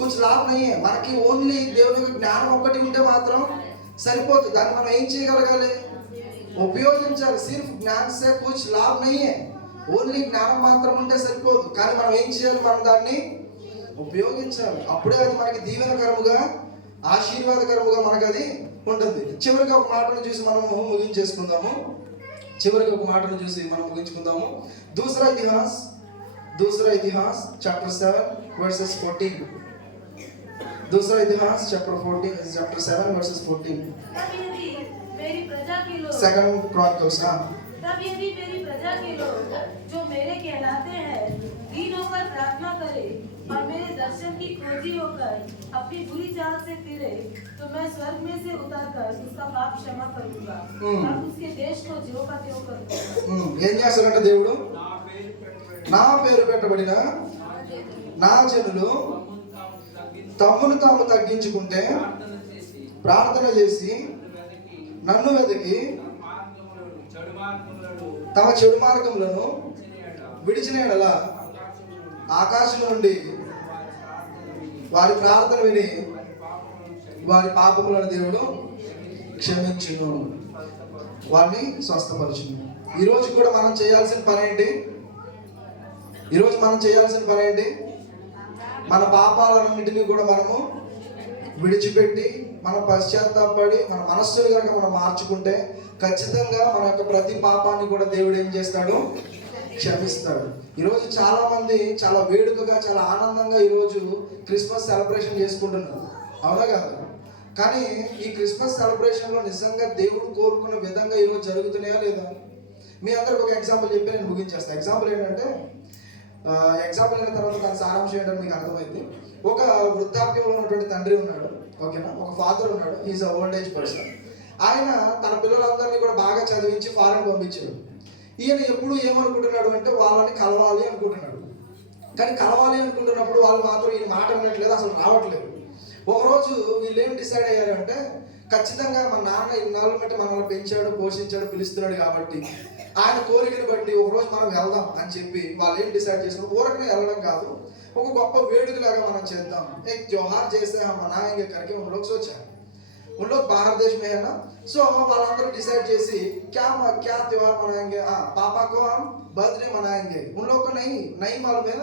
कुछ लाभ नहीं है మనకి। ఓన్లీ దేవుని యొక్క జ్ఞానం ఒక్కటి ఉంటే మాత్రం సరిపోదు, దాన్ని మనం ఏం చేయగలగాలి? ఉపయోగించాలి। सिर्फ ज्ञान से कुछ लाभ नहीं है, ఓన్లీ జ్ఞానం మాత్రం ఉంటే సరిపోదు, కానీ మనం ఏం చేయాలి? మనం దాన్ని ఉపయోగించాలి, అప్పుడే అది మనకి దీవెనకరముగా, ఆశీర్వాదకరముగా మనకు అది ఉంటుంది। చివరికి ఒక మాటను చూసి మనము ముగించేసుకుందాము, दूसरा इतिहास चैप्टर 7 वर्सेस 14। दूसरा इतिहास चैप्टर 7 वर्सेस 14। तब यदि मेरी प्रजा के लोग, सेकंड क्रॉनिकल्स। तब यदि मेरी प्रजा के लोग जो मेरे कहलाते हैं दीन होकर प्रार्थना करे और मेरे दर्शन की खोजी होकर अपनी बुरी चाल से फिरे, तो मैं स्वर्ग में से उतरकर उसका पाप क्षमा करूंगा और उसके देश को ज्यों का त्यों करूंगा। ఏం చేస్తాడంటే దేవుడు, నా పేరు పెట్టబడిన నా జనులు తమ్మును తాము తగ్గించుకుంటే, ప్రార్థన చేసి నన్ను వెతికి తమ చెడు మార్గములను విడిచిన యెడల ఆకాశం నుండి వారి ప్రార్థన విని వారి పాపములను దేవుడు క్షమించును, వారిని స్వస్థపరచును। ఈరోజు కూడా మనం చేయాల్సిన పని ఏంటి? మన పాపాలన్నింటినీ కూడా మనము విడిచిపెట్టి, మన పశ్చాత్తాపడి, మన మనస్సును కనుక మనం మార్చుకుంటే, ఖచ్చితంగా మన యొక్క ప్రతి పాపాన్ని కూడా దేవుడు ఏం చేస్తాడు? క్షమిస్తాడు। ఈరోజు చాలా మంది చాలా వేడుకగా, చాలా ఆనందంగా ఈరోజు క్రిస్మస్ సెలబ్రేషన్ చేసుకుంటున్నారు, అవునా కాదు? కానీ ఈ క్రిస్మస్ సెలబ్రేషన్లో నిజంగా దేవుడు కోరుకున్న విధంగా ఈరోజు జరుగుతున్నాయా లేదా? మీ అందరికి ఒక ఎగ్జాంపుల్ చెప్పి నేను ముగించేస్తాను। ఎగ్జాంపుల్ ఏంటంటే, ఎగ్జాంపుల్ అయిన తర్వాత దాని సారాంశం ఏంటంటే మీకు అర్థమైంది। ఒక వృద్ధాప్యంలో ఉన్నటువంటి తండ్రి ఉన్నాడు, ఓకేనా? ఒక ఫాదర్ ఉన్నాడు, హీఈస్ అ ఓల్డ్ ఏజ్ పర్సన్। ఆయన తన పిల్లలందరినీ కూడా బాగా చదివించి ఫారెన్ పంపించాడు। ఈయన ఎప్పుడు ఏమనుకుంటున్నాడు అంటే, వాళ్ళని కలవాలి అనుకుంటున్నాడు, కానీ కలవాలి అనుకుంటున్నప్పుడు వాళ్ళు మాత్రం ఈయన మాట వినట్లేదు, అసలు రావట్లేదు। ఒకరోజు వీళ్ళు ఏం డిసైడ్ అయ్యారు అంటే, ఖచ్చితంగా మన నాన్న ఇన్నాళ్ళు బట్టి మనల్ని పెంచాడు, పోషించాడు, పిలుస్తున్నాడు కాబట్టి ఆయన కోరికను బట్టి ఒకరోజు మనం వెళ్దాం అని చెప్పి వాళ్ళు ఏం డిసైడ్ చేసినారు, ఊరకనే వెళ్ళడం కాదు, ఒక గొప్ప వేడుకలాగా మనం చేద్దాం, एक त्योहार जैसे हम मनाएंगे करके उन लोग सोचा। उन लोग बाहर देश में है ना, सो వాళ్ళందరూ డిసైడ్ చేసి क्या त्योहार मनाएंगे, पापा को हम बर्थडे मनाएंगे। उन लोग को नहीं मालूम है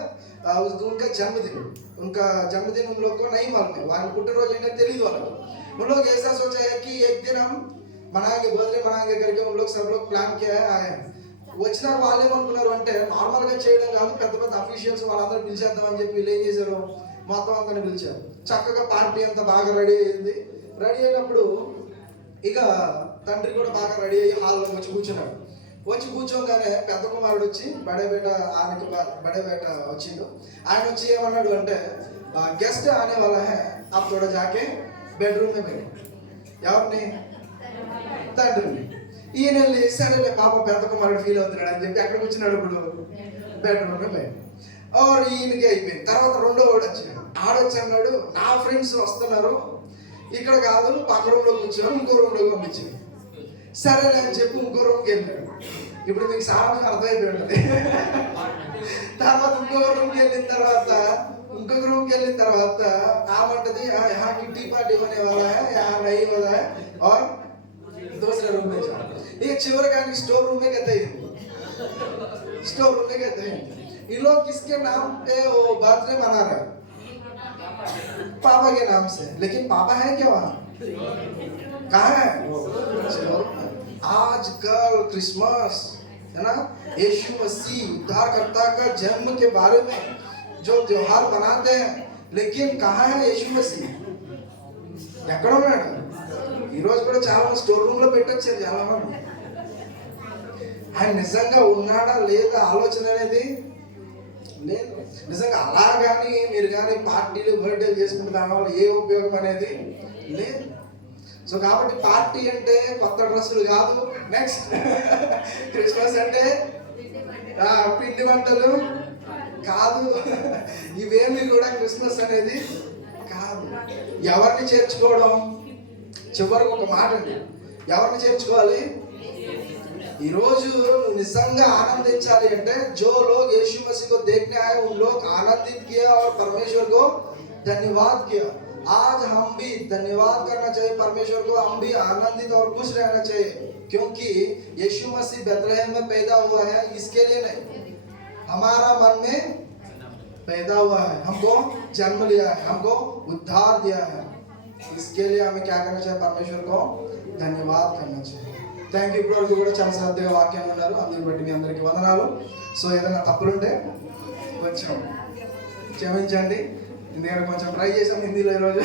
उनका जन्मदिन उन लोग को नहीं मालूम है, వాళ్ళ పుట్టినరోజు ఏంటో తెలియదు వాళ్ళకి। उन लोग ऐसा सोचा है कि एक दिन हम मनाएंगे, बर्थडे मनाएंगे करके उन लोग सब लोग प्लान किया है, आए हैं। వచ్చిన వాళ్ళు ఏమనుకున్నారు అంటే నార్మల్ గా చేయడం కాదు, పెద్ద పెద్ద అఫీషియల్స్ వాళ్ళందరూ పిలిచేద్దామని చెప్పి వీళ్ళు ఏం చేశారు, మొత్తం అంతా పిలిచారు। చక్కగా పార్టీ అంతా బాగా రెడీ అయింది। రెడీ అయినప్పుడు ఇక తండ్రి కూడా బాగా రెడీ అయ్యి హాల్లో వచ్చి కూర్చున్నాడు। వచ్చి కూర్చోగానే పెద్ద కుమారుడు వచ్చి ఆయనకి బడే బేట వచ్చిండు। ఆయన వచ్చి ఏమన్నాడు అంటే गेस्ट आने वाला है, आप थोड़ा जाके बेडरूम में बैठो। ఎవరిని? తండ్రిని। ఈయన సరేలే పాప పెద్ద కుమారుడు ఫీల్ అవుతున్నాడు అని చెప్పి ఎక్కడ కూర్చున్నాడు ఇప్పుడు? బెడ్రూమ్ లో బయట। और ఈయనకి అయిపోయింది। తర్వాత రెండో వాడు వచ్చాడు, ఆడొచ్చి అన్నాడు నా ఫ్రెండ్స్ వస్తున్నారు, ఇక్కడ కాదు పక్క రూమ్ లో కూర్చొని ఇంకో రూమ్ లో పంపించాడు। సరేలే అని చెప్పి ఇంకో రూమ్కి వెళ్ళాడు। ఇప్పుడు మీకు సామాన్యం అర్థమైపోయింది। తర్వాత ఇంకొక రూమ్కి వెళ్ళిన తర్వాత ఆమంటది यहाँ किट्टी पार्टी होने वाला है, यहाँ नहीं वाला है, और दूसरे रूम में जाओ। ये చివరిగా स्टोर रूम में कहते हैं, स्टोर रूम में कहते हैं। ये लोग किसके नाम पे वो बर्थडे मना रहे हैं? पापा के नाम से। लेकिन पापा है क्या वहाँ? कहाँ है? आज कल क्रिसमस है ना, यीशु मसीह उद्धारकर्ता का जन्म के बारे में जो त्योहार मनाते हैं, लेकिन कहाँ है यीशु मसीह? ఎక్కడ ఉన్నాడు? ఈ రోజు కూడా చాలా స్టోర్ రూమ్ లో పెట్టొచ్చారు చాలా మంది। ఆయన నిజంగా ఉన్నాడా లేదా ఆలోచన అనేది లేదు। నిజంగా అలా కానీ మీరు కానీ పార్టీలు బర్త్డేలు చేసుకుంటే దానివల్ల ఏ ఉపయోగం అనేది లేదు। సో కాబట్టి పార్టీ అంటే కొత్త డ్రెస్సులు కాదు, నెక్స్ట్ క్రిస్మస్ అంటే పిండి వంటలు కాదు, ఇవేమి కూడా క్రిస్మస్ అనేది కాదు। ఎవరిని చేర్చుకోవడం? చివరికి ఒక మాట అండి, ఎవరిని చేర్చుకోవాలి? ఈరోజు నిజంగా ఆనందించాలి అంటే जो लोग यीशु मसीह को देखने आए उन लोग आनंदित किया और परमेश्वर को धन्यवाद किया। आज हम भी धन्यवाद करना चाहिए परमेश्वर को, हम भी आनंदित और खुश रहना चाहिए, क्योंकि यीशु मसीह बेथलेहम में पैदा हुआ है इसके लिए नहीं, हमारा मन में पैदा हुआ है, हमको जन्म लिया है, हमको उद्धार दिया है। इसके लिए हमें क्या करना चाहिए? परमेश्वर को धन्यवाद करना चाहिए। Thank you. ఇప్పుడు కూడా చాలా శ్రద్ధగా వాక్యాలు ఉన్నారు, అందుని బట్టి మీ అందరికీ వందనాలు। సో ఏదైనా తప్పులుంటే కొంచెం క్షమించండి, ఎందుకంటే కొంచెం ట్రై చేసాం హిందీలో ఈరోజు।